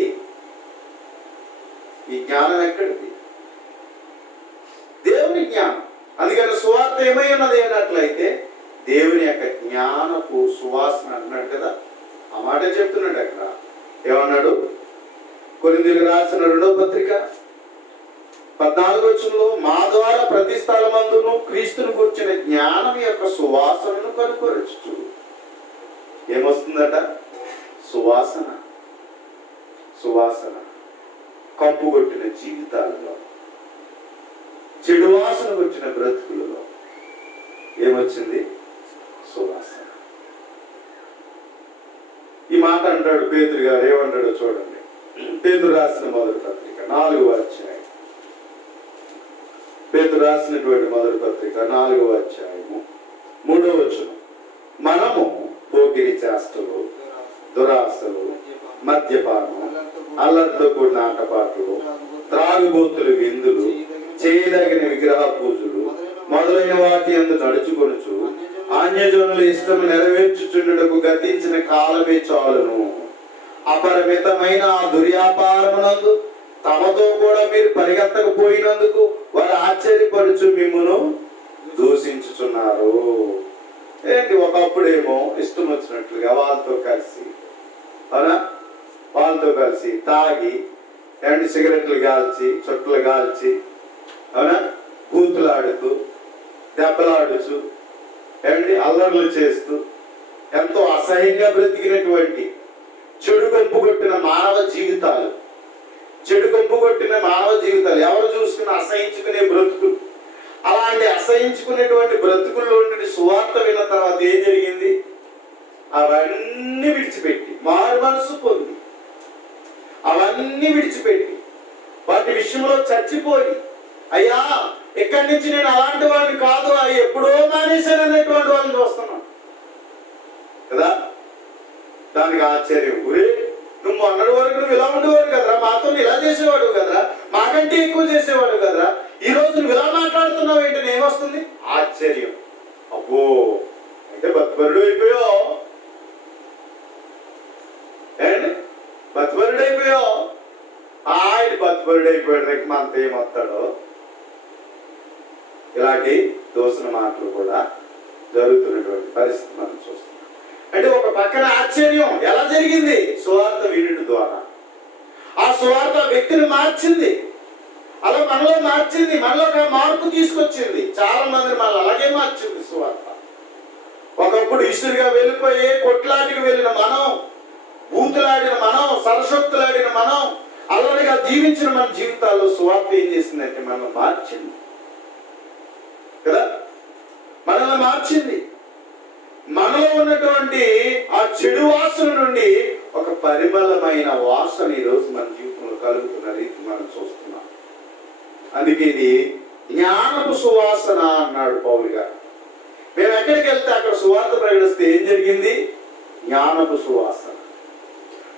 ఈ జ్ఞానం ఎక్కడిది? దేవుని జ్ఞానం. అందుకని సువార్త ఏమై ఉన్నది అన్నట్లయితే దేవుని యొక్క జ్ఞానపు సువాసన అంటున్నాడు కదా. ఆ మాట చెప్తున్నాడు. అక్కడ ఏమన్నాడు? కొరింథీయులకు రాసిన 2వ పత్రిక 14వ వచనంలో, మా ద్వారా ప్రతి స్థలమందును క్రీస్తును గుర్చిన జ్ఞానం యొక్క సువాసనను కనుకొరచు. ఏమొస్తుందట? సువాసన. సువాసన. కంపు కొట్టిన జీవితాలలో, చెడు వాసన వచ్చిన బ్రతుకులలో ఏమొచ్చింది? సువాసన. ఈ మాట అంటాడు పేతురు గారు. ఏమంటాడో చూడండి. పేతురు రాసిన మొదటి పత్రిక 4వ అధ్యాయం. పేతురు రాసినటువంటి మొదటి పత్రిక 4వ అధ్యాయము 3వ వచనం. మనము పోకిరి చేష్టలు, దురాశలు, మద్యపానం, అల్లరితో కూడిన ఆటపాటలు, త్రాగుబోతులు, విందులు, చేయదగిన విగ్రహ పూజలు మొదలైన వాటి యందు నడుచుకొనుచు అన్యజనుల ఇష్టము నెరవేర్చుచుండుటకు గతించిన కాలమే చాలును. అపరిమితమైన ఆ దుర్వ్యాపారమునందు తమతో కూడా మీరు పరిగెత్తకపోయినందుకు వారు ఆశ్చర్యపడుచు మిమ్మును దూషించుచున్నారు. ఏంటి? ఒకప్పుడేమో ఇష్టం వచ్చినట్లుగా వాళ్ళతో కలిసి, అవునా, వాళ్ళతో కలిసి తాగి, ఏమంటే సిగరెట్లు కాల్చి, చుట్టలు కాల్చి, అవునా, బూతులాడుతూ, దెబ్బలాడుచు, ఏమంటే అల్లర్లు చేస్తూ, ఎంతో అసహ్యంగా బ్రతికినటువంటి చెడు కంపు కొట్టిన మానవ జీవితాలు, చెడు కంపు కొట్టిన మానవ జీవితాలు ఎవరు చూసుకుని అసహించుకునే బ్రతుకులు. అలాంటి అసహించుకునేటువంటి బ్రతుకుల్లో నుండి సువార్త విన్న తర్వాత ఏం జరిగింది? అవన్నీ విడిచిపెట్టి మారు మనసు పొంది, అవన్నీ విడిచిపెట్టి వాటి విషయంలో చచ్చిపోయి, అయ్యా ఇక్కడి నుంచి నేను అలాంటి వాడిని కాదు, అవి ఎప్పుడో మానేశాను అనేటువంటి వాళ్ళని చూస్తున్నాను. కదా. దానికి ఆశ్చర్యం, ఊరే నువ్వు మొన్నటి వరకు నువ్వు ఇలా ఉండేవాడు కదరా, మాతో ఇలా చేసేవాడు కదరా, మాకంటే ఎక్కువ చేసేవాడు కదరా, ఈ రోజు నువ్వు ఇలా మాట్లాడుతున్నావు ఏంటని ఏమొస్తుంది? ఆశ్చర్యం. అబ్బో, అంటే బతుబరుడు అయిపోయావు, బతుబరుడు అయిపోయావు. ఆయన బతుబరుడు అయిపోయాడు, రేపు మనతో ఏమొస్తాడో. ఇలాంటి దోషణ మాటలు కూడా జరుగుతున్నటువంటి పరిస్థితి మనం చూస్తున్నాం. అంటే ఒక పక్కన ఆశ్చర్యం ఎలా జరిగింది? సువార్త వినుట ద్వారా. ఆ సువార్త వ్యక్తిని మార్చింది, అలా మనలో మార్చింది, మనలో మార్పు తీసుకొచ్చింది. చాలా మందిని మనల్ని అలాగే మార్చింది సువార్త. ఒకప్పుడు ఇసురుగా వెళ్ళిపోయి కొట్లాడికి వెళ్ళిన మనం, బూతులాడిన మనం, సరస్వత్తులాడిన మనం, అలాగే జీవించిన మన జీవితాల్లో సువార్త ఏం చేసిందంటే మనల్ని మార్చింది కదా. మనల్ని మార్చింది. మనలో ఉన్నటువంటి ఆ చెడు వాసన నుండి ఒక పరిమళమైన వాసన ఈరోజు మన జీవితంలో కలుగుతున్న రీతి మనం చూస్తున్నాం. అందుకే ఇది జ్ఞానపు సువాసన అన్నాడు పౌలు గారు. మేము ఎక్కడికి వెళ్తే అక్కడ సువార్త ప్రకటిస్తే ఏం జరిగింది? జ్ఞానపు సువాసన.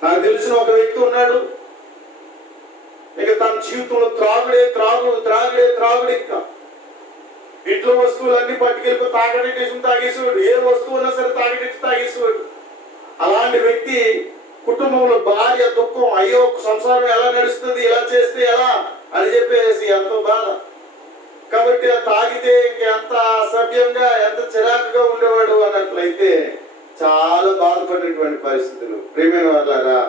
నాకు తెలిసిన ఒక వ్యక్తి ఉన్నాడు, ఇక తన జీవితంలో త్రాగుడే త్రాగుడు, త్రాగుడే త్రాగుడు. ఇంకా ఇంట్లో వస్తువులన్నీ పట్టుకెళ్ళి తాగేసేవాడు. ఏ వస్తువు ఉన్నా సరే తాగేసేవాడు. అలాంటి వ్యక్తి కుటుంబంలో భార్య దుఃఖం, అయ్యో సంసారం ఎలా నడుస్తుంది, ఇలా చేస్తే ఎలా అని చెప్పేసి ఎంతో బాధ. కాబట్టి తాగితే ఇంకెంత అసభ్యంగా, ఎంత చిరాకుగా ఉండేవాడు అన్నట్లయితే చాలా బాధపడినటువంటి పరిస్థితులు. ప్రేమైన వాళ్ళారా,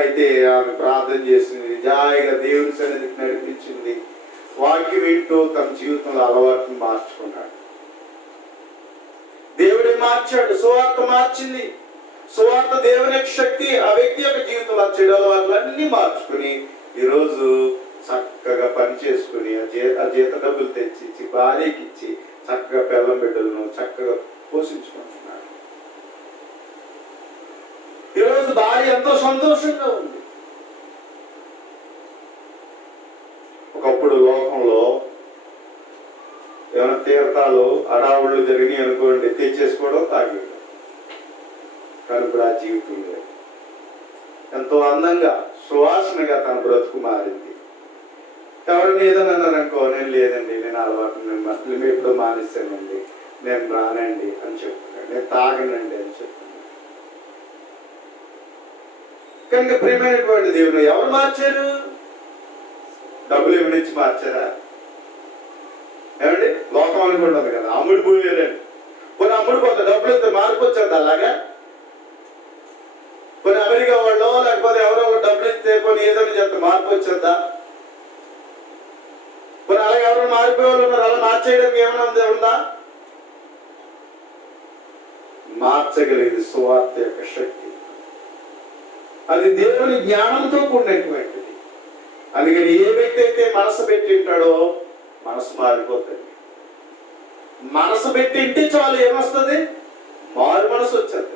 అయితే ఆమె ప్రార్థన చేసింది, జాయిగా దేవుని సన్నిధికి నడిపించింది, వాక్యం వింటూ తన జీవితంలో అలవాటును మార్చుకున్నాడు. దేవుడే మార్చాడు, సువార్త మార్చింది. సువార్త దేవుని యొక్క శక్తి ఆ వ్యక్తి యొక్క జీవితంలో ఆ చెడు అలవాట్లన్నీ మార్చుకుని ఈరోజు చక్కగా పని చేసుకుని ఆ జీత డబ్బులు తెచ్చి భార్యకి ఇచ్చి చక్కగా పిల్లం బిడ్డలను చక్కగా పోషించుకుంటున్నాడు. ఈరోజు భార్య ఎంతో సంతోషంగా ఉంది. ఒకప్పుడు లోకంలో ఏమైనా తీర్థాలు అడావుళ్ళు జరిగినాయి అనుకోండి, తెచ్చేసుకోవడం, తాగేయడం. కానీ ఇప్పుడు ఆ జీవితం లేదు. ఎంతో అందంగా సువాసనగా తన బ్రతుకు మారింది. ఎవరైనా ఏదైనా అన్నారనుకో, నేను లేదండి, నేను అలవాటు మేము ఎప్పుడో మానేశానండి, నేను రానండి అని చెప్తున్నాడు, నేను తాగనండి అని చెప్తున్నాడు. కనుక ప్రియమైనటువంటి దేవుడు ఎవరు మార్చారు? డబ్బులు ఏమి నుంచి మార్చారా? ఏమండి, లోకం అనుకుంటుంది కదా, అమ్ముడు పోయారండి. కొన్ని అమ్ముడు పోతా డబ్బులు ఇస్తే మారిపోతుంది. అలాగా కొన్ని అమెరికా వాళ్ళు లేకపోతే ఎవరో ఒక డబ్బులు ఇస్తే కొన్ని ఏదైనా చెప్తే మార్పు వచ్చేద్దా? కొన్ని అలాగే ఎవరైనా మారిపోయే వాళ్ళు ఉన్నారు, అలా మార్చేయడానికి ఏమైనా ఉందా? మార్చగలిగింది సువార్త యొక్క శక్తి. అది దేవుని జ్ఞానంతో కూడినటువంటిది. అందుకని ఏ వ్యక్తి అయితే మనసు పెట్టింటాడో మనసు మారిపోతుంది. మనసు పెట్టింటే చాలు ఏమొస్తుంది? మారు మనసు వచ్చేది.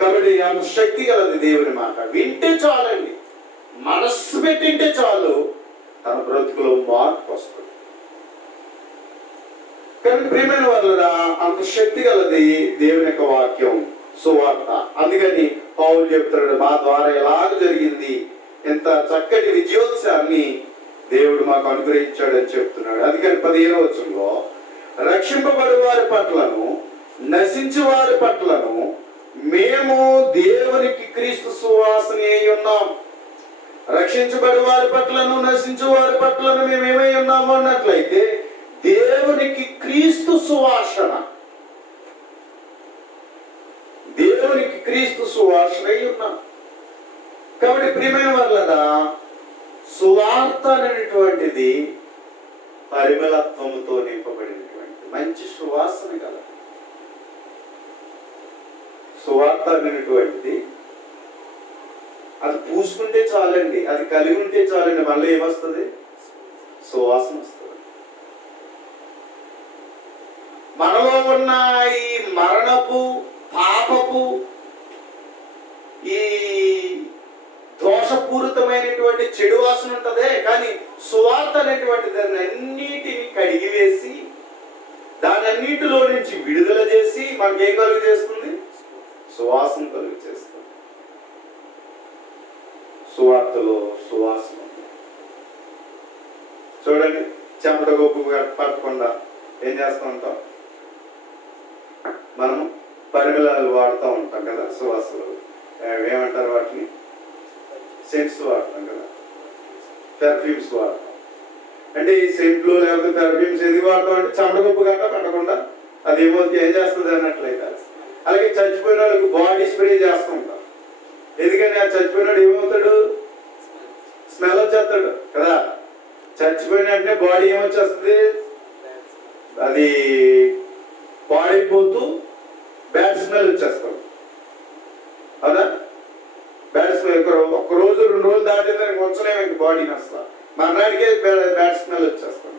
కాబట్టి అంత శక్తి కలది దేవుని మాట. వింటే చాలండి, మనస్సు పెట్టింటే చాలు తన బ్రతుకులో మార్పు వస్తుంది. కానీ ప్రియమైన వాళ్ళ అంత శక్తి కలది దేవుని యొక్క వాక్యం, సువార్త. అందుకని పౌలు చెప్తున్నాడు, మా ద్వారా ఎలాగ జరిగింది, ఎంత చక్కటి విజయోత్సవాన్ని దేవుడు మాకు అనుగ్రహించాడని చెప్తున్నాడు. అందుకని 15వ వచనంలో రక్షింపబడి వారి పట్లను నశించు వారి పట్లను మేము దేవునికి క్రీస్తు సువాసన అయి ఉన్నాం. రక్షించబడి వారి పట్లను నశించు వారి పట్లను మేము ఏమై ఉన్నాము అన్నట్లయితే దేవునికి క్రీస్తు సువాసన, దేవునికి క్రీస్తు సువాసన అయి ఉన్నాం. కాబట్టి ప్రియమైన వాళ్ళ సువార్త అనేటువంటిది పరిమళత్వముతో నింపబడినటువంటి మంచి సువాసన గల సువార్త అనేటువంటిది. అది పూసుకుంటే చాలండి, అది కలిగి ఉంటే చాలండి, మళ్ళీ ఏమొస్తుంది? సువాసన వస్తుంది. మనలో ఉన్న ఈ మరణపు, పాపపు, ఈ దోషపూరితమైనటువంటి చెడు వాసన ఉంటదే, కానీ సువార్త అనేటువంటి దాన్ని అన్నిటిని కడిగివేసి దాని అన్నిటిలో నుంచి విడుదల చేసి మనకేం కలుగు చేస్తుంది? సువాసన కలుగు చేస్తుంది. సువార్తలో సువాసన ఉంది. చూడండి, చెమట గొప్పు పట్టకుండా ఏం చేస్తూ ఉంటాం మనం? పరిమళాలు వాడుతూ ఉంటాం కదా, సువాసనలు. ఏమంటారు వాటిని? సెంట్స్ వాడతాం కదా, పెర్ఫ్యూమ్స్ వాడతాం. అంటే ఈ సెంట్లు లేకపోతే పెర్ఫ్యూమ్స్ ఎందుకు వాడతాం అంటే చెమట గొప్పు గట్ట పట్టకుండా అది ఏం చేస్తుంది అన్నట్లయితే. అలాగే చచ్చిపోయిన వాళ్ళకి బాడీ స్ప్రే చేస్తూ ఉంటాం. ఎందుకని ఆ చచ్చిపోయినాడు ఏమవుతాడు? స్మెల్ వచ్చేస్తాడు కదా. చచ్చిపోయిన వెంటనే బాడీ ఏమొచ్చేస్తుంది? అది పాడైపోతూ బ్యాడ్ స్మెల్ వచ్చేస్తాం. అవునా? బ్యాడ్ స్మెల్ ఒక్క రోజు 2 రోజులు దాటిందని ఉంచలేము బాడీని అసలు. మర్నాడికే బ్యాడ్ స్మెల్ వచ్చేస్తాం.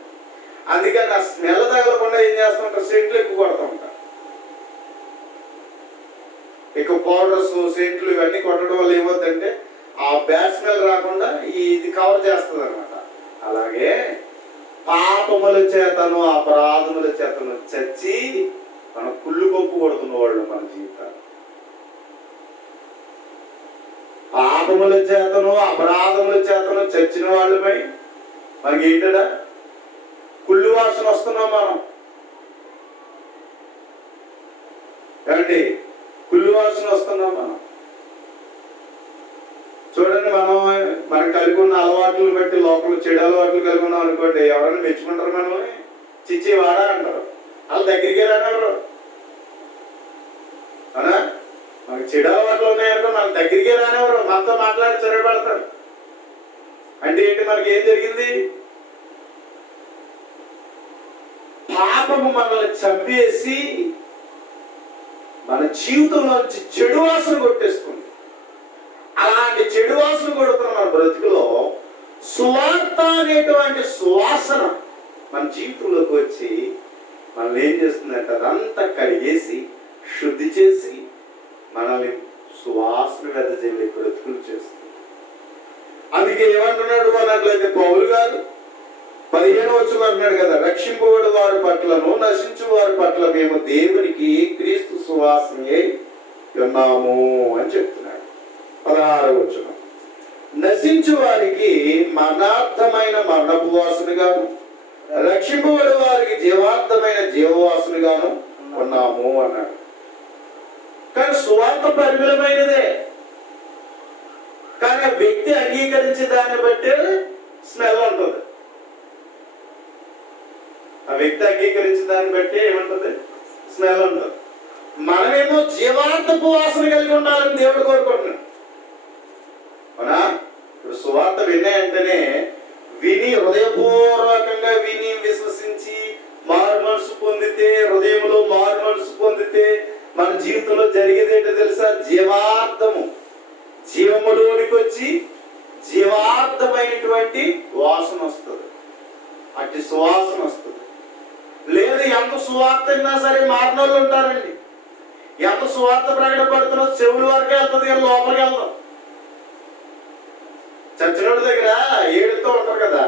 అందుకని ఆ స్మెల్ తగలకుండా ఏం చేస్తూ ఉంటారు? సెంట్లు ఎక్కువ కొడతా ఉంటారు. ఎక్కువ పౌడర్స్, సెంట్లు ఇవన్నీ కొట్టడం వల్ల ఏమవుతుందంటే ఆ బ్యాడ్ స్మెల్ రాకుండా ఇది కవర్ చేస్తుంది అనమాట. అలాగే పాపముల చేతను అపరాధముల చేతను చచ్చి మన కుళ్ళు కొప్పు కొడుతున్న వాళ్ళు మన జీవితాలు. పాపముల చేతను అపరాధముల చేతను చచ్చిన వాళ్ళపై మనకి ఏంటడా? కుళ్ళు వాసన వస్తున్నాం మనం. ఏమండి? కుళ్ళు వాసన వస్తున్నాం మనం. చూడండి, మనకు కలిగి ఉన్న అలవాట్లను బట్టి లోపల చెడు అలవాట్లు కలిగి ఉన్నాం అనుకోండి, ఎవరైనా మెచ్చుకుంటారు మనల్ని? చిచ్చి వాడా అంటారు. వాళ్ళ దగ్గరికి రానివ్వరు. అవునా? మనకు చెడు అలవాట్లు ఉన్నాయనుకో మన దగ్గరికే రానివ్వరు. మనతో మాట్లాడి చొరబడతారు. అంటే ఏంటి? మనకి ఏం జరిగింది? పాపము మనల్ని చంపేసి మన జీవితంలోంచి చెడు వాసన కొట్టేస్తుంది. అలాంటి చెడు వాసన కొడుతున్న మన బ్రతుకులో సువార్త అనేటువంటి సువాసన మన జీవితంలోకి వచ్చి మనల్ని ఏం చేస్తుందంటే అదంతా కడిగేసి శుద్ధి చేసి మనల్ని సువాసన వెదజల్లి బ్రతుకులు చేస్తుంది. అందుకే ఏమంటున్నాడు అన్నట్లయితే పౌలు గారు 15వ వచనంలో అంటున్నాడు కదా, రక్షింపబడి వారి పట్లను నశించు వారి పట్ల మేము దేవునికి క్రీస్తు సువాసనే ఉన్నాము అని చెప్తున్నాడు. 16వ వచనం, నశించు వారికి మరణార్థమైన మరణపు వాసనగాను రక్షింపబడి వారికి జీవార్థమైన జీవవాసనగాను ఉన్నాము అన్నాడు. కానీ సువార్త పరిమితమైనదే. కానీ ఆ వ్యక్తి అంగీకరించే దాన్ని బట్టి స్మెల్ ఉంటుంది. ఆ వ్యక్తి అంగీకరించే దాన్ని బట్టి ఏముంటుంది? స్మెల్ ఉంటుంది. మనమేమో జీవార్థపు వాసన కలిగి ఉండాలని దేవుడు కోరుకుంటున్నాడు. అవునా? ఇప్పుడు సువార్త విన్నాయంటేనే విని హృదయపూర్వకంగా విని విశ్వసించి మారు మనసు పొందితే, హృదయంలో మారు మనసు పొందితే మన జీవితంలో జరిగేది ఏంటో తెలుసా? జీవార్థము, జీవములోనికి వచ్చి జీవార్థమైనటువంటి వాసన వస్తుంది. అట్టి సువాసన వస్తుంది. లేదు, ఎంత సువార్త అయినా సరే మారిన వాళ్ళు ఉంటారండి. ఎంత సువార్త ప్రకటపడుతున్నా చెవుల వరకే వెళ్తుంది కానీ లోపలికి వెళ్తాం. చచ్చినోడి దగ్గర ఏడుతో ఉంటారు కదా,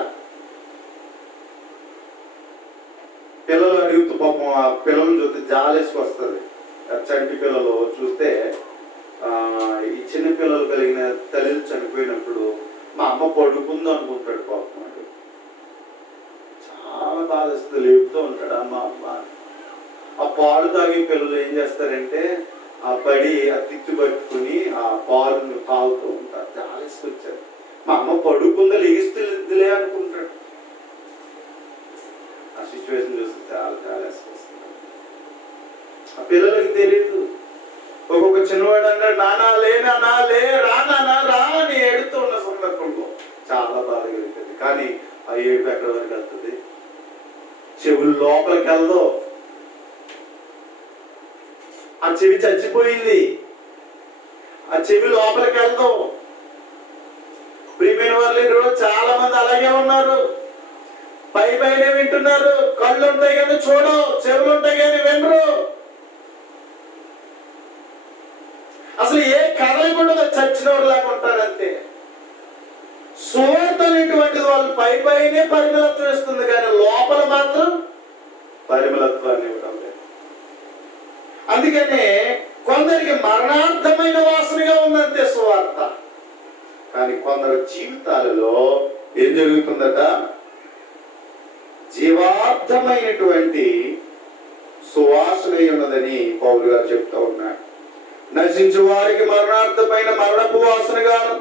పిల్లలు అడుగుతూ పాపం ఆ పిల్లలను చూస్తే జాలేసి వస్తుంది. చంటి పిల్లలు చూస్తే ఈ చిన్న పిల్లలు కలిగిన తల్లిలు చనిపోయినప్పుడు మా అమ్మ పడుకుంది అనుకుంటాడు పాపం. చాలా బాధేస్తుంది. లేపుతూ ఉంటాడు అమ్మ అమ్మ. ఆ పాలు తాగే పిల్లలు ఏం చేస్తారంటే ఆ పడి ఆ తిట్టు పట్టుకుని ఆ పాలును తాగుతూ ఉంటారు. జాలేసుకొచ్చారు. మా అమ్మ పడుకుందా లెగిస్తుందిలే అనుకుంటాడు. ఆ సిచ్యువేషన్ చూస్తే చాలా జాలేసుకొస్తుంది. ఆ పిల్లలకి తెలియదు. ఒక్కొక్క చిన్నవాడు అన్నాడు, నానా లే నానా లే, రా నానా రా అని ఏడుతూ ఉన్న సందర్భంలో చాలా బాధ కలుగుతుంది. కానీ ఆ ఏడుపు ఎక్కడి వరకు వెళ్తుంది? చెవులు లోపలికి వెళ్దో. ఆ చెవి చచ్చిపోయింది. ఆ చెవి లోపలికి వెళ్దో. ప్రియమైన వాళ్ళు చాలా మంది అలాగే ఉన్నారు. పై పైనే వింటున్నారు. కళ్ళు ఉంటాయి కానీ చూడవు, చెవులు ఉంటాయి కానీ వినరు. అసలు ఏ కదలకుండా చచ్చిన వాళ్ళలాగా ఉంటారంతే. సువార్త అనేటువంటిది వాళ్ళు పై పైనే పరిమళత్వం ఇస్తుంది కానీ లోపల మాత్రం పరిమళత్వాన్ని ఇవ్వడం లేదు. అందుకనే కొందరు కొందరికి మరణార్థమైన వాసనగా ఉందంటే సువార్త. కానీ కొందరు జీవితాలలో ఏం జరుగుతుందట? జీవార్థమైనటువంటి సువాసన ఉన్నదని పౌలు గారు చెప్తా ఉన్నాడు. నశించు వారికి మరణార్థమైన మరణపు వాసనగాను,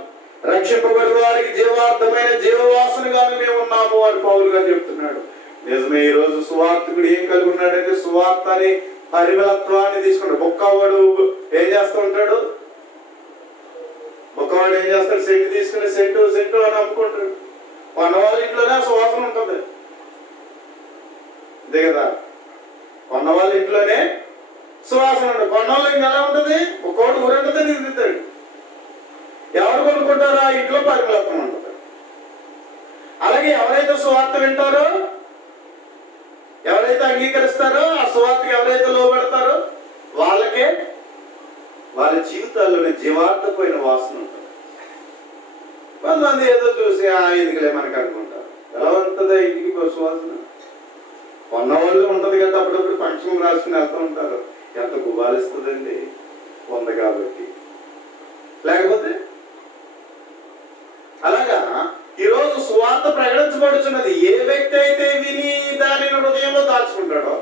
రక్షింపబడి వారికి జీవార్థమైన జీవవాసనగాను మేము ఉన్నాము అని పౌలు గారు చెప్తున్నాడు. నిజమే. ఈ రోజు సువార్తికుడు ఏం కలిగి ఉన్నాడంటే సువార్త అనే పరిమళత్వాన్ని తీసుకుంటాడు. బొక్కవాడు ఏం చేస్తూ ఉంటాడు? బొక్కవాడు ఏం చేస్తాడు? సెంటు తీసుకుని సెంటు అని అమ్ముకుంటాడు. కొన్నవాళ్ళ ఇంట్లోనే సువాసన ఉంటుంది, అంతే కదా? కొన్నవాళ్ళ ఇంట్లోనే సువాసన ఉంటుంది. కొన్నవాళ్ళ ఇంకా ఎలా ఉంటుంది? ఒక్కోటి ఊరంటే తిరుగుతాడు. ఎవరు కొనుక్కుంటారో ఆ ఇంట్లో పరిమళత్వం ఉంటుంది. అలాగే ఎవరైతే సువార్త వింటారో, ఎవరైతే అంగీకరిస్తారో, ఆ సువార్తకి ఎవరైతే లోబడతారో వాళ్ళకే వాళ్ళ జీవితాల్లోనే జీవార్థమైన వాసన ఉంటుంది. కొంతమంది ఏదో చూసి ఆ ఎందుకులే మనకు అనుకుంటారు. ఎలా ఉంటుందో ఇంటికి సువాసన? కొన్నవాళ్ళు ఉంటుంది కదా, అప్పుడప్పుడు ఫంక్షన్ రాసుకుని వెళ్తూ ఉంటారు. ఎంత గుబాలిస్తుందండి ఉంది కాబట్టి. లేకపోతే అలాగా ఈరోజు సువార్త ప్రకటించబడుతున్నది. ఏ వ్యక్తి అయితే విని దానిని హృదయంలో దాచుకుంటాడో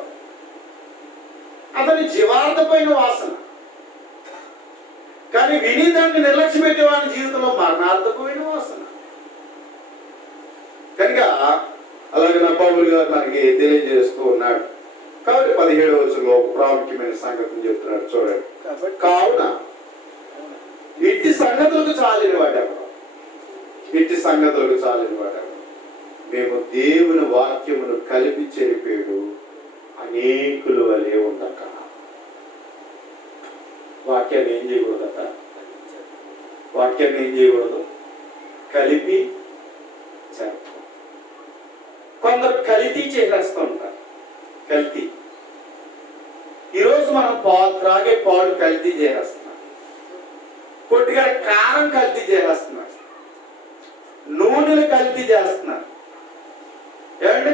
అతని జీవార్థమైన వాసన. కానీ విని దాన్ని నిర్లక్ష్యం పెట్టే వాడి జీవితంలో మరణార్థమైన వాసన. కనుక అలాగే నా పౌలు గారు మనకి తెలియజేస్తూ ఉన్నాడు. కాబట్టి 17వ వచనంలో ఒక ప్రాముఖ్యమైన సంగతిని చెప్తున్నాడు, చూడండి. కావున ఇట్టి సంగతులకు చాలిన వాడెవరు, ఇట్టి సంగతులకు చాలిన వాడెవరు? మేము దేవుని వాక్యమును కలిపి చెరిపేడు అనేకులు వలె ఉండక. వాక్యాన్ని ఏం చేయకూడదట? వాక్యాన్ని ఏం చేయకూడదు? కలిపి చెరప. కొందరు కల్తీ చేసేస్తూ ఉంటారు. కల్తీ. ఈరోజు మనం త్రాగే పాలు కల్తీ చేసేస్తున్నాం. కొద్దిగా కారం కల్తీ చేసేస్తున్నారు, నూనెలు కల్తీ చేస్తున్నారు. ఏమండి?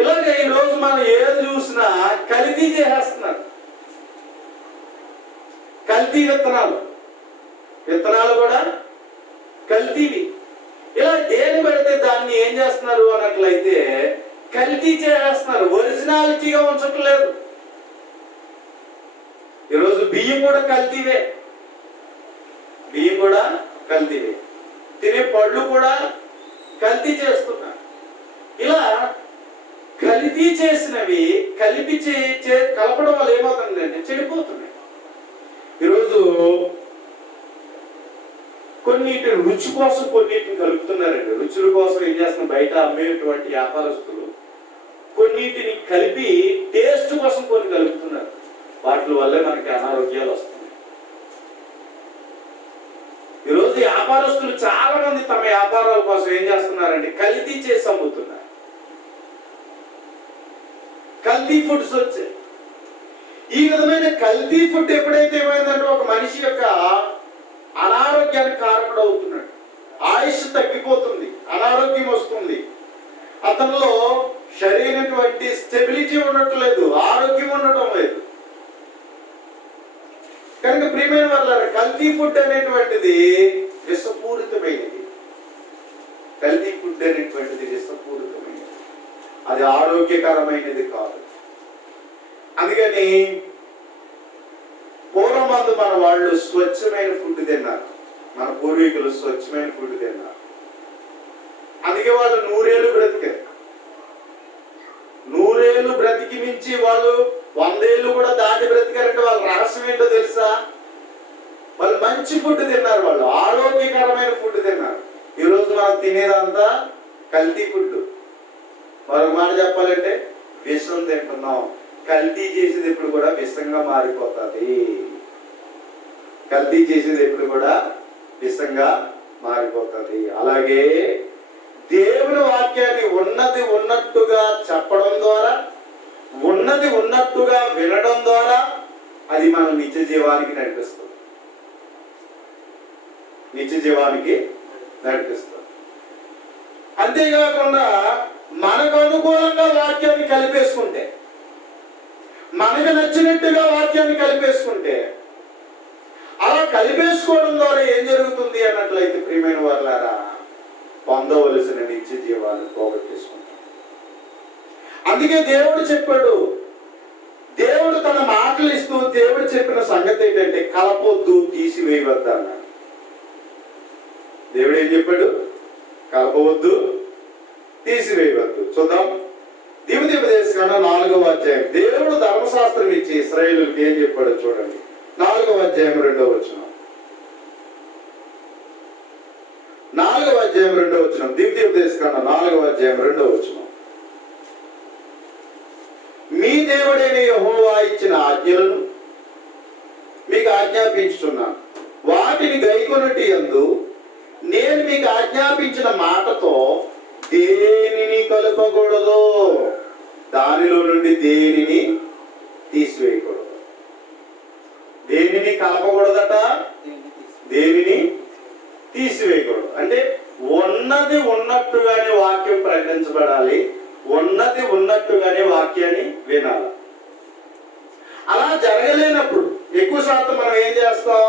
ఇలాగే ఈరోజు మనం ఏది చూసినా కల్తీ చేసేస్తున్నారు. కల్తీ విత్తనాలు కూడా కల్తీవి. ఇలా దేని పడితే దాన్ని ఏం చేస్తున్నారు అన్నట్లయితే కల్తీ చేస్తున్నారు, ఒరిజినాలిటీగా ఉంచట్లేదు. ఈరోజు బియ్యం కూడా కల్తీవే, బియ్యం కూడా కల్తీవే. తినే పళ్ళు కూడా కల్తీ చేస్తున్నారు. ఇలా కల్తీ చేసినవి కలిపి కలపడం వల్ల ఏమవుతుందంటే చెడిపోతున్నాయి. ఈరోజు కొన్నిటి రుచి కోసం కొన్నిటిని కలుపుతున్నారండి. రుచుల కోసం ఏం చేస్తున్నారు? బయట అమ్మేటువంటి వ్యాపారస్తులు కొన్నిటిని కలిపి టేస్ట్ కోసం కొన్ని కలుపుతున్నారు. వాటి వల్లే మనకి అనారోగ్యాలు వస్తున్నాయి. ఈరోజు వ్యాపారస్తులు చాలా మంది తమ వ్యాపారాల కోసం ఏం చేస్తున్నారండి? కల్తీ చేసి అమ్ముతున్నారు. కల్తీ ఫుడ్స్ వచ్చాయి. ఈ విధమైన కల్తీ ఫుడ్ ఎప్పుడైతే ఏమైందంటే ఒక మనిషి యొక్క అనారోగ్యానికి కారకుడు అవుతున్నాడు. ఆయుష్ తగ్గిపోతుంది, అనారోగ్యం వస్తుంది, అతనిలో సరైనటువంటి స్టెబిలిటీ ఉండట్లేదు, ఆరోగ్యం ఉండటం లేదు. కనుక ప్రియమైన వాళ్ళ కల్తీ ఫుడ్ అనేటువంటిది విషపూరితమైనది. కల్తీ ఫుడ్ అనేటువంటిది విషపూరితమైనది, అది ఆరోగ్యకరమైనది కాదు. అందుకని పూర్వమందు మన వాళ్ళు స్వచ్ఛమైన ఫుడ్ తిన్నారు. మన పూర్వీకులు స్వచ్ఛమైన ఫుడ్ తిన్నారు. అందుకే వాళ్ళు 100 ఏళ్ళు బ్రతికారు. 100 ఏళ్ళు బ్రతికి మించి వాళ్ళు 100 ఏళ్ళు కూడా దాటి బ్రతికారంటే వాళ్ళ రహస్యం ఏంటో తెలుసా? వాళ్ళు మంచి ఫుడ్ తిన్నారు, వాళ్ళు ఆరోగ్యకరమైన ఫుడ్ తిన్నారు. ఈరోజు మనం తినేదంతా కల్తీ ఫుడ్. మరొక మాట చెప్పాలంటే విషం తింటున్నాం. కల్తీ చేసేది ఎప్పుడు కూడా విషంగా మారిపోతుంది. కల్తీ చేసేది ఎప్పుడు కూడా విషంగా మారిపోతుంది. అలాగే దేవుని వాక్యాన్ని ఉన్నది ఉన్నట్టుగా చెప్పడం ద్వారా, ఉన్నది ఉన్నట్టుగా వినడం ద్వారా అది మన నిత్య జీవానికి నడిపిస్తుంది. నిత్య జీవానికి నడిపిస్తుంది. అంతేకాకుండా మనకు అనుకూలంగా వాక్యాన్ని కలిపేసుకుంటే, మనకు నచ్చినట్టుగా వాక్యాన్ని కలిపేసుకుంటే కలిపేసుకోవడం ద్వారా ఏం జరుగుతుంది అన్నట్లయితే ప్రియమైన వారులారా, పొందవలసిన నిత్య జీవాన్ని పోగొట్టేసుకుంటాం. అందుకే దేవుడు చెప్పాడు, దేవుడు తన మాటలు ఇస్తూ దేవుడు చెప్పిన సంగతి ఏంటంటే కలపొద్దు, తీసివేయవద్దు అన్నాడు. దేవుడు ఏం చెప్పాడు? కలపవద్దు, తీసివేయవద్దు. చూద్దాం, ద్వితీయోపదేశకాండం 4వ అధ్యాయం. దేవుడు ధర్మశాస్త్రం ఇచ్చి ఇశ్రాయేలుకి ఏం చెప్పాడో చూడండి. 4వ అధ్యాయం 2వ వచనం. 4వ అధ్యాయం 2వ వచనం. ద్వితీయోపదేశకాండం 4వ అధ్యాయం 2వ వచనం. మీ దేవుడైన యెహోవా ఇచ్చిన ఆజ్ఞలను మీకు ఆజ్ఞాపించుచున్నాను, వాటిని గైకొనుట యందు నేను మీకు ఆజ్ఞాపించిన మాటతో దేనిని కలపకూడదు, దానిలో నుండి దేనిని తీసివేయకూడదు. దేనిని కలపకూడదట, దేనిని తీసివేయకూడదు. అంటే ఉన్నది ఉన్నట్టుగానే వాక్యం ప్రకటించబడాలి, ఉన్నది ఉన్నట్టుగానే వాక్యాన్ని వినాలి. అలా జరగలేనప్పుడు ఎక్కువ శాతం మనం ఏం చేస్తాం?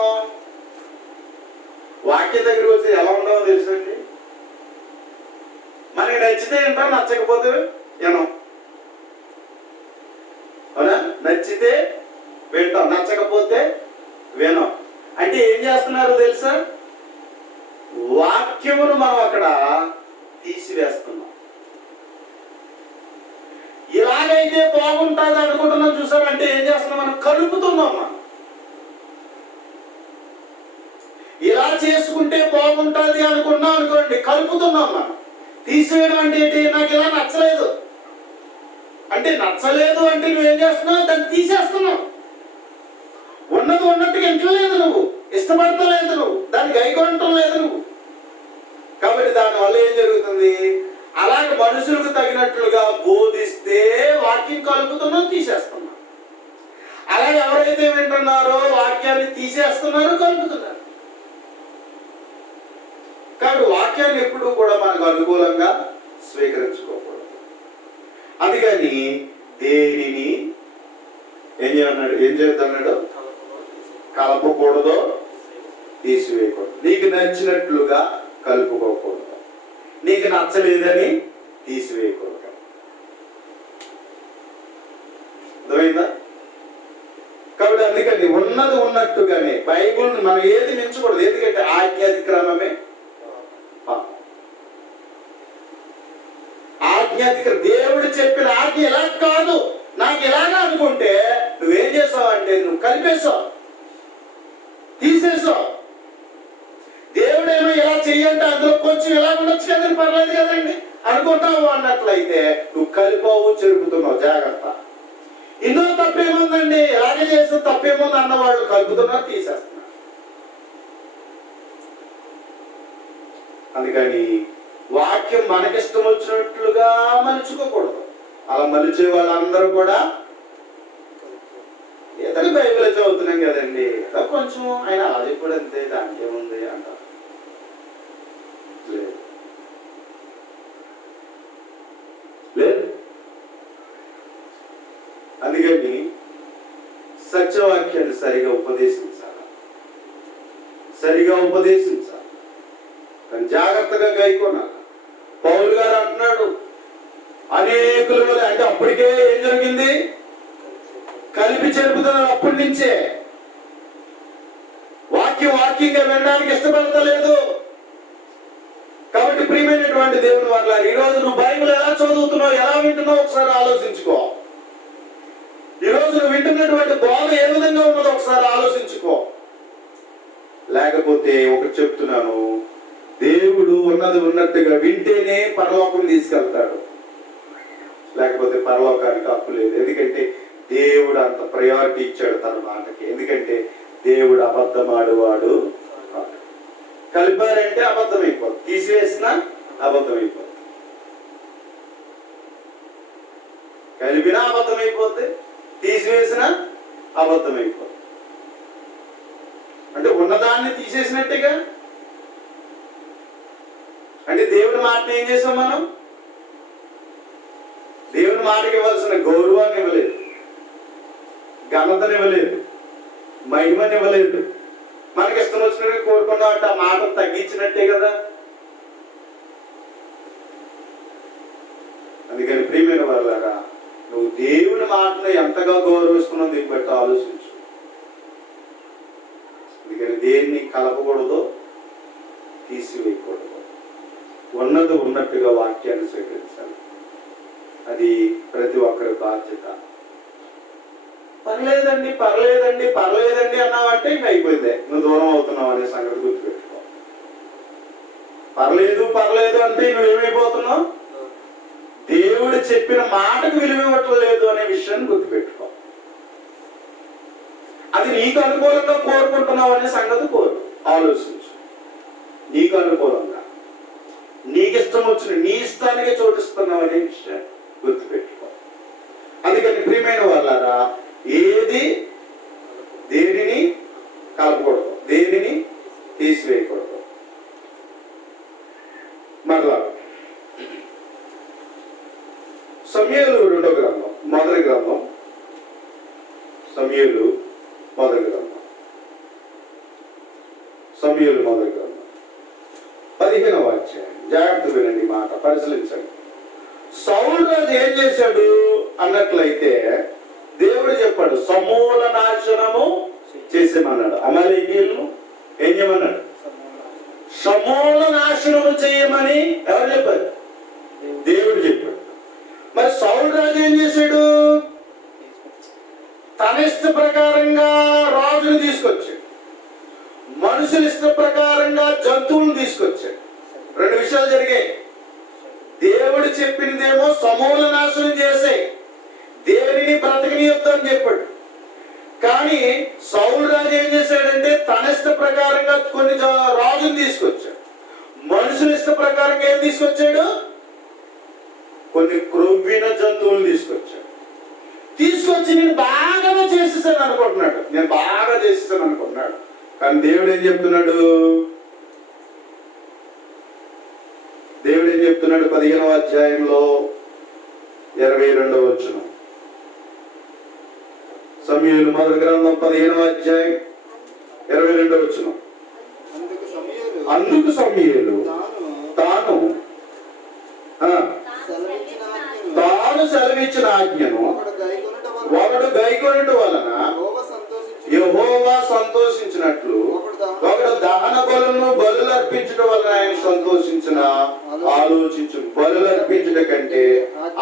వాక్యం దగ్గరికి వచ్చి ఎలా ఉండవో తెలుసండి, మనకి నచ్చితే వింటాం, నచ్చకపోతే వినం. అవునా? నచ్చితే వింటాం, నచ్చకపోతే వినం. అంటే ఏం చేస్తున్నారు తెలుసా? వాక్యమును మనం అక్కడ తీసివేస్తున్నాం. ఇలాగైతే బాగుంటుంది అనుకుంటున్నాం చూసారంటే ఏం చేస్తున్నాం? మనం కలుపుతున్నాం. మనం ఇలా చేసుకుంటే బాగుంటుంది అనుకున్నాం అనుకోండి, కలుపుతున్నాం. మనం తీసివేయడం అంటే ఏంటి? నాకు ఇలా నచ్చలేదు అంటే, నచ్చలేదు అంటే నువ్వేం చేస్తున్నావు? దాన్ని తీసేస్తున్నావు. ఉన్నది ఉన్నట్టుగా ఇంటలేదు, నువ్వు ఇష్టపడతలేదు, నువ్వు దాన్ని గైకొనటం లేదు నువ్వు. కాబట్టి దానివల్ల ఏం జరుగుతుంది? అలాగే మనుషులకు తగినట్లుగా బోధిస్తే వాక్యం కలుపుతున్నాం, తీసేస్తున్నాం. అలాగే ఎవరైతే వింటున్నారో వాక్యాన్ని తీసేస్తున్నారు, కలుపుతున్నారు. కాబట్టి వాక్యాన్ని ఎప్పుడూ కూడా మనకు అనుకూలంగా స్వీకరించుకోకూడదు. అందుకని దేనిని ఏం చేద్దన్నాడు? కలపకూడదు, తీసివేయకూడదు. నీకు నచ్చినట్లుగా కలుపుకోకూడదు, నీకు నచ్చలేదని తీసివేయకూడదు. అర్థమైందా? కాబట్టి అందుకని ఉన్నది ఉన్నట్టుగానే బైబుల్ని మనం ఏది మించకూడదు. ఎందుకంటే ఆజ్ఞాతిక్రమమే దేవుడు చెప్పిన ఆజ్ఞ ఎలా కాదు, నాకు ఎలాగా అనుకుంటే నువ్వేం చేసావు అంటే నువ్వు కలిపేసావు, తీసేసావు. దేవుడేమో ఇలా చెయ్యంటే అందులో కొంచెం ఎలా ఉండొచ్చు కదండి, పర్లేదు కదండి అనుకుంటావు అన్నట్లయితే నువ్వు కలిపావు, చెరుపుతున్నావు. జాగ్రత్త. ఇందులో తప్పేముందండి, ఎలాగే చేస్తే తప్పేముంది అన్నవాళ్ళు కలుపుతున్నారు, తీసేస్తున్నారు. అందుకని వాక్యం మనకిష్టం వచ్చినట్లుగా మలుచుకోకూడదు. అలా మలిచే వాళ్ళందరూ కూడా ఇతని బైబిల్ చదువుతున్నాం కదండి, కొంచెం ఆయన అలా చెప్పాడు అంతే, దానికి ఏముంది అంటారు. లేదు. అందుకని సత్యవాక్యాన్ని సరిగా ఉపదేశించాలి, కానీ జాగ్రత్తగా గైకొనాలి. పౌలు గారు అంటున్నాడు, అనేకుల వల్ల అంటే అప్పటికే ఏం జరిగింది? కలిపి చెరుపుతున్నారు. అప్పటి నుంచే వాక్యంగా వినడానికి ఇష్టపడతలేదు. కాబట్టి ప్రియమైనటువంటి దేవుని వల్ల ఈరోజు నువ్వు బైబిల్ ఎలా చదువుతున్నావు, ఎలా వింటున్నావు ఒకసారి ఆలోచించుకో. ఈరోజు నువ్వు వింటున్నటువంటి బోధ ఏ విధంగా ఉన్నదో ఒకసారి ఆలోచించుకో. లేకపోతే ఒకటి చెప్తున్నాను, దేవుడు ఉన్నది ఉన్నట్టుగా వింటేనే పరలోకం తీసుకెళ్తాడు, లేకపోతే పరలోకానికి హక్కు లేదు. ఎందుకంటే దేవుడు అంత ప్రయారిటీ ఇచ్చాడు తన మాటకి. ఎందుకంటే దేవుడు అబద్ధమాడువాడు. కలిపారంటే అబద్ధమైపోతుంది, తీసివేసినా అబద్ధమైపోతుంది, కలిపినా అబద్ధమైపోతుంది, తీసివేసినా అబద్ధమైపోతుంది. అంటే ఉన్నదాన్ని తీసేసినట్టుగా. అంటే దేవుని మాటను ఏం చేసాం మనం? దేవుని మాటకి ఇవ్వాల్సిన గౌరవాన్ని ఇవ్వలేదు, ఘనతను ఇవ్వలేదు, మహిమని ఇవ్వలేదు, మనకి ఇష్టం వచ్చినట్టు కోరుకున్నాం అంటే ఆ మాటను తగ్గించినట్టే కదా. అందుకని ప్రియమైన వాళ్ళారా, నువ్వు దేవుని మాటను ఎంతగా గౌరవిస్తున్నావు దీన్ని బట్టి ఆలోచించు. అందుకని దేన్ని కలపకూడదు, తీసివేయకూడదు. ఉన్నది ఉన్నట్టుగా వాక్యాన్ని స్వీకరించాలి. అది ప్రతి ఒక్కరి బాధ్యత. పర్లేదండి పర్లేదండి పర్లేదండి అన్నావంటే ఇంక అయిపోయిందే, నువ్వు దూరం అవుతున్నావు అనే సంగతి గుర్తుపెట్టుకో. పర్లేదు పర్లేదు అంటే నువ్వేమైపోతున్నావు, దేవుడు చెప్పిన మాటకు విలువ ఇవ్వట్లేదు అనే విషయాన్ని గుర్తుపెట్టుకో. అది నీకు అనుకూలంగా కోరుకుంటున్నావు అనే సంగతి ఆలోచించు. నీకు అనుకూలంగా, నీకు ఇష్టం వచ్చిన నీ ఇష్టానికే చోటిస్తున్నావు అనే విషయాన్ని గుర్తుపెట్టుకో. అందుకని ప్రియమైన వాళ్ళారా, దేనిని కలపకూడదు, దేనిని తీసివేయకూడదు. మరలా సమూయేలు రెండో గ్రంథం మొదటి గ్రంథం, సమూయేలు మొదటి గ్రంథం 15వ అధ్యాయం. జాగ్రత్త వినండి, మాట పరిశీలించండి. సౌలు రాజు ఏం చేశాడు అన్నట్లయితే దేవుడు చెప్పాడు, సమూల నాశనము చేసేమన్నాడు. అమలేకీయులను ఏం చేయమన్నాడు? సమూల నాశనము చేయమని ఎవరు చెప్పారు? దేవుడు చెప్పాడు. మరి సౌలు రాజు ఏం చేశాడు? తన ఇష్ట ప్రకారంగా రాజును తీసుకొచ్చాడు, మనుషుల ఇష్ట ప్రకారంగా జంతువులను తీసుకొచ్చాడు. రెండు విషయాలు జరిగాయి. దేవుడు చెప్పిందేమో సమూల నాశనం చేసే, దేనిని బ్రతకనియొద్దు అని చెప్పాడు. కానీ సౌలు రాజు ఏం చేశాడంటే తన ఇష్ట ప్రకారంగా కొన్ని రాజును తీసుకొచ్చాడు, మనుషుల ఇష్ట ప్రకారంగా ఏం తీసుకొచ్చాడు? కొన్ని క్రొవ్విన జంతువులు తీసుకొచ్చాడు. తీసుకొచ్చి నేను బాగా చేసేసాను అనుకుంటున్నాడు, నేను బాగా చేసేసాను అనుకుంటున్నాడు. కానీ దేవుడు ఏం చెప్తున్నాడు? దేవుడు ఏం చెప్తున్నాడు? 15వ అధ్యాయంలో 22వ వచనం. సమూయేలు మొదటి గ్రంథం 15వ అధ్యాయం 22వ వచనం. అందుకు సమూయేలు తాను సెలవిచ్చిన ఆజ్ఞను ఒకడు గైకొనుట వలన యెహోవా సంతోషించినట్లు ఒకడు దహన బలులు అర్పించడం వలన ఆయన సంతోషించిన ఆలోచించు. బలులు అర్పించడం కంటే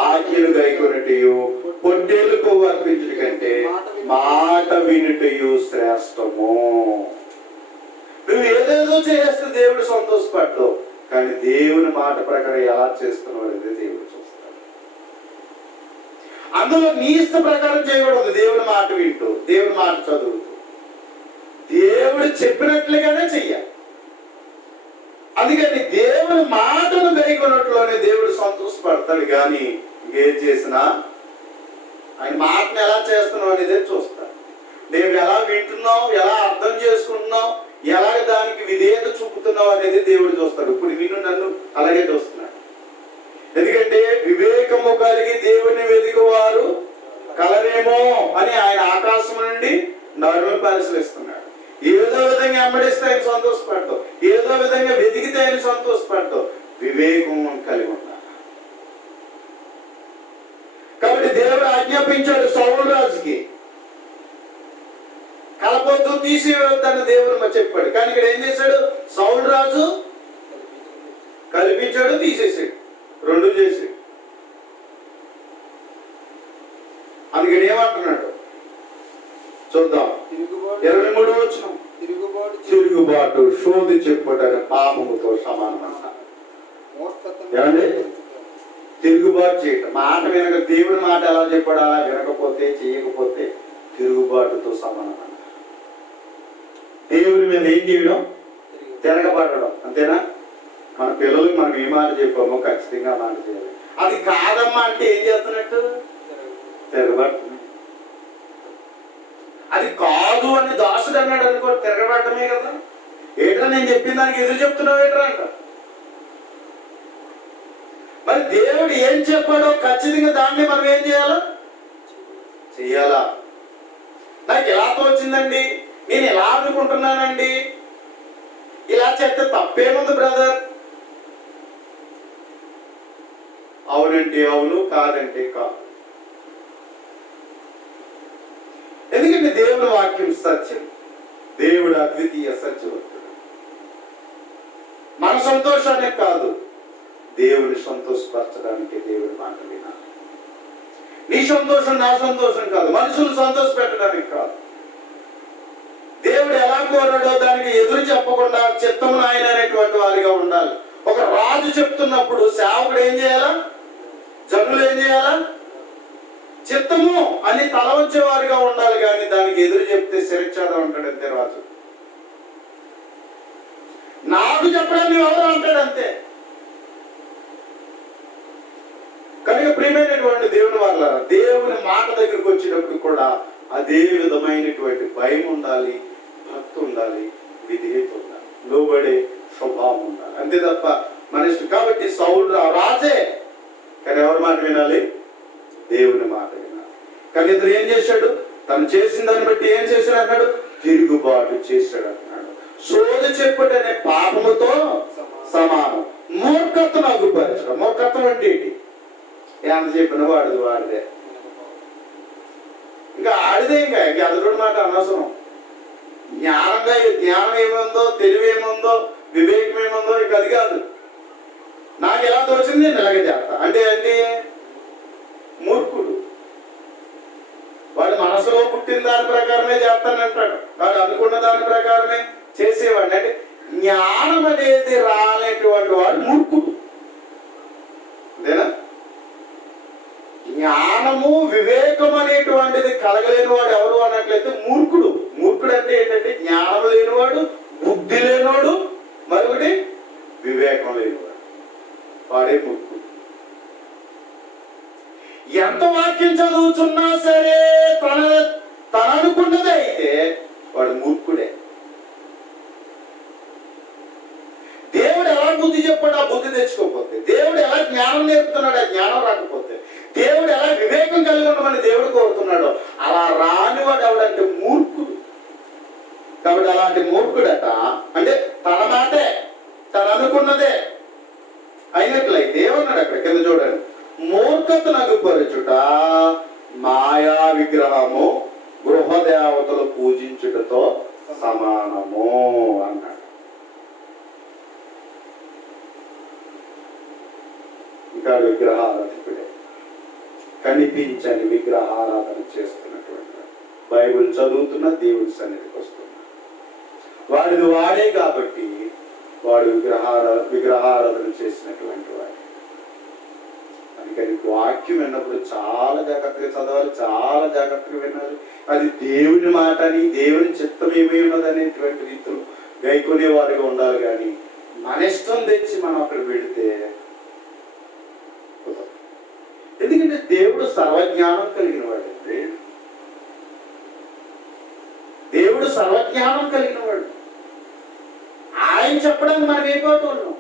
ఆజ్ఞలు గైకొనుటయు, పొట్టేలు కొవ్వు అర్పించడం కంటే మాట వినుటయు శ్రేష్టము. నువ్వు ఏదేదో చేస్తే దేవుడు సంతోషపడ్డావు, కానీ దేవుని మాట ప్రకారం ఎలా చేస్తున్నావు అనేది దేవుడు చూస్తాడు. అందులో నీ ఇష్ట ప్రకారం చేయకూడదు. దేవుని మాట వింటూ, దేవుని మాట చదువుతూ, దేవుడు చెప్పినట్లుగానే చెయ్యాలి. అందుకని దేవుని మాటను గైకొనట్లోనే దేవుడు సంతోషపడతాడు. కానీ ఇంకేం చేసినా ఆయన మాటను ఎలా చేస్తున్నావు అనేది చూస్తాడు. నువ్వు ఎలా వింటున్నావు, ఎలా అర్థం చేసుకుంటున్నావు, ఎలా దానికి విధేయత చూపుతున్నావు అనేది దేవుడు చూస్తాడు. ఇప్పుడు నిన్ను నన్ను అలాగే చూస్తున్నాడు. ఎందుకంటే వివేకము కలిగి దేవుని వెదికేవారు కలరేమో అని ఆయన ఆకాశం నుండి నరులను పరిశీలిస్తున్నాడు. ఏదో విధంగా వెంబడిస్తే ఆయన సంతోషపడతావు, ఏదో విధంగా వెతికితే ఆయన సంతోషపడతావు. వివేకం కలిగి ఉన్నాడు. కాబట్టి దేవుడు ఆజ్ఞాపించాడు సౌలు రాజుకి, కలపొద్దు, తీసివేయొద్దని దేవుడు చెప్పాడు. కానీ ఇక్కడ ఏం చేశాడు? సౌలు రాజు కల్పించాడు, తీసేసాడు, రెండు చేసి. అందుకని ఏమంటున్నాడు చూద్దాం. 23వ వచనం. తిరుగుబాటు శోధి చెప్పుటని పాపముతో సమానమంట. ఏమండి? తిరుగుబాటు చేయటం, మాట వినక, దేవుడి మాట ఎలా చెప్పాడు అలా వినకపోతే, చేయకపోతే తిరుగుబాటుతో సమానమంట. దేవుడి మీద ఏం చేయడం? తిరగబడడం. అంతేనా? మన పిల్లలకు మనం ఏ మాట చెప్పామో ఖచ్చితంగా మాట చేయాలి. అది కాదమ్మా అంటే ఏం చేస్తున్నట్టు? తిరగబడుతుంది. అది కాదు అని దాసుడు అన్నాడు అనుకో, తిరగబడటమే కదా. ఏట్రా నేను చెప్పిన దానికి ఎదురు చెప్తున్నావు ఏట్రా అంట. మరి దేవుడు ఏం చెప్పాడో ఖచ్చితంగా దాన్ని మనం ఏం చేయాలా? చెయ్యాలా? నాకు ఎలా తోచిందండి, నేను ఇలా అనుకుంటున్నానండి, ఇలా చేస్తే తప్పేముంది బ్రదర్? అవునంటే అవును, కాదంటే కాదు. ఎందుకంటే దేవుని వాక్యం సత్యం, దేవుడు అద్వితీయ సత్యవంతుడు. మన సంతోషానే కాదు, దేవుని సంతోషపరచడానికి దేవుని మాట వినాలి. నీ సంతోషం నా సంతోషం కాదు, మనుషులు సంతోష పెట్టడానికి కాదు. దేవుడు ఎలా కోరాడో దానికి ఎదురు చెప్పకుండా చిత్తము ఆయన అనేటువంటి వారిగా ఉండాలి. ఒక రాజు చెప్తున్నప్పుడు సేవకుడు ఏం చేయాలా? జనులు ఏం చేయాలా? చిత్తము అని తల వచ్చేవారిగా ఉండాలి. కానీ దానికి ఎదురు చెప్తే శిరచ్ఛేదం అంటాడు అంతే రాజు. నాకు చెప్పడానికి ఎవరు అంటాడు అంతే. కనుక ప్రియమైనటువంటి దేవుని వాళ్ళారా, దేవుని మాట దగ్గరికి వచ్చినప్పుడు కూడా అదే విధమైనటువంటి భయం ఉండాలి, భక్తి ఉండాలి, విధేయత ఉండాలి, లోబడే స్వభావం ఉండాలి. అంతే తప్ప మన ఇష్టం. కాబట్టి సౌలు రాజే, కానీ ఎవరి మాట వినాలి? దేవుని మాట వినాలి. కానీ ఇతను ఏం చేశాడు? తను చేసిన దాన్ని బట్టి ఏం చేశాడు అన్నాడు? తిరుగుబాటు చేశాడు అన్నాడు. సోది చెప్పుటనే పాపముతో సమానం. మూర్ఖత్వం అగుపరచడం. మూర్ఖత్వం అంటే ఏంటి? ఎంత చెప్పిన వాడిదే, ఇంకా ఆడిదే, ఇంకా ఎదురుడి మాట అనవసరం. జ్ఞానం ఏముందో, తెలివి ఏముందో, వివేకం ఏముందో ఇక అది కాదు. నాకు ఎలా తోచింది నేను ఇలాగే చేస్తా అంటే ఏంటి? మూర్ఖుడు. వాడు మనసులో పుట్టిన దాని ప్రకారమే చేస్తానంటాడు, వాడు అనుకున్న దాని ప్రకారమే చేసేవాడు. అంటే జ్ఞానం అనేది రానటువంటి వాడు మూర్ఖుడు. అంతేనా? జ్ఞానము వివేకం అనేటువంటిది కలగలేని వాడు ఎవరు అన్నట్లయితే మూర్ఖుడు. మూర్ఖుడు అంటే ఏంటంటే జ్ఞానం లేనివాడు, బుద్ధి లేనివాడు, మరొకటి వివేకం లేనివాడు, వాడే మూర్ఖుడు. ఎంత వాక్యం చదువుతున్నా సరే తన అనుకున్నది అయితే వాడు మూర్ఖుడే. దేవుడు ఎలా బుద్ధి చెప్పాడు? ఆ బుద్ధి తెచ్చుకోకపోతే, దేవుడు ఎలా జ్ఞానం నేర్పుతున్నాడు? ఆ జ్ఞానం రాకపోతే, దేవుడు ఎలా వివేకం కలిగి ఉండమని దేవుడు కోరుతున్నాడో అలా రానివాడు ఎవడంటే మూర్ఖుడు. కాబట్టి అలాంటి మూర్ఖుడట అంటే తన మాటే, తను అనుకున్నదే అయినట్లయితే ఏమన్నాడు అక్కడ కింద చూడండి, మూర్ఖతను అగుపరచుట మాయా విగ్రహము గృహదేవతలు పూజించుటతో సమానము అన్నాడు. ఇంకా విగ్రహారాధకుడే, కనిపించని విగ్రహారాధన చేస్తున్నటువంటి బైబిల్ చదువుతున్న దేవుడి సన్నిధికి వస్తున్నా, వాడిది వాడే కాబట్టి వాడు విగ్రహారాధన చేసినటువంటి వాడు. అందుకని వాక్యం విన్నప్పుడు చాలా జాగ్రత్తగా చదవాలి, చాలా జాగ్రత్తగా వినాలి. అది దేవుని మాట అని, దేవుని చిత్తం ఏమై ఉన్నది అనేటువంటి రీతిలో గైకొనేవాడిగా ఉండాలి. కానీ మన ఇష్టం తెచ్చి మనం అక్కడ పెడితే, ఎందుకంటే దేవుడు సర్వజ్ఞానం కలిగిన వాడు. దేవుడు సర్వజ్ఞానం కలిగిన వాడు. ఆయన చెప్పడానికి మనం అయిపోతున్నాం.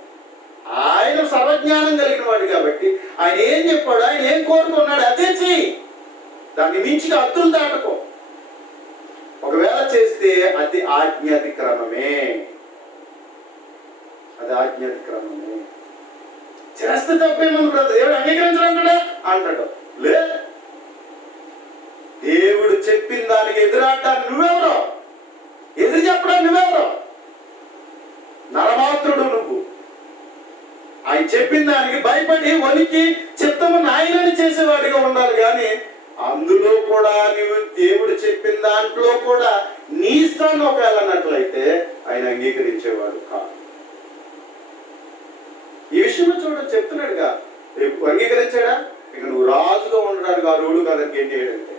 ఆయన సర్వజ్ఞానం కలిగిన వాడు కాబట్టి ఆయన ఏం చెప్పాడు, ఆయన ఏం కోరుకున్నాడు అదే చెయ్యి. దాన్ని మించి హద్దులు దాటుకో. ఒకవేళ చేస్తే అది ఆజ్ఞాతిక్రమమే, అది ఆజ్ఞాతిక్రమమే. చేస్తే తప్పేమని బ్రదర్, దేవుడు అంగీకరించడంటాడా అంటాడు. లే, దేవుడు చెప్పిన దానికి ఎదురాడడానికి నువ్వెవరో, ఎదురు చెప్పడానికి నువ్వెవరో? నరమాత్రుడు నువ్వు. ఆయన చెప్పిన దానికి భయపడి వణికి చిత్తము నాయనని చేసేవాడిగా ఉండాలి. కానీ అందులో కూడా నువ్వు దేవుడు చెప్పిన దాంట్లో కూడా నీ ఇష్టాన్ని ఒకవేళ అన్నట్లయితే ఆయన అంగీకరించేవాడు కాదు. ఈ విషయంలో చూడండి చెప్తున్నాడుగా, రేపు అంగీకరించాడా? ఇక నువ్వు రాజుగా ఉండడానికి ఆ రోడ్డు కనుక ఏం చేయడంటే.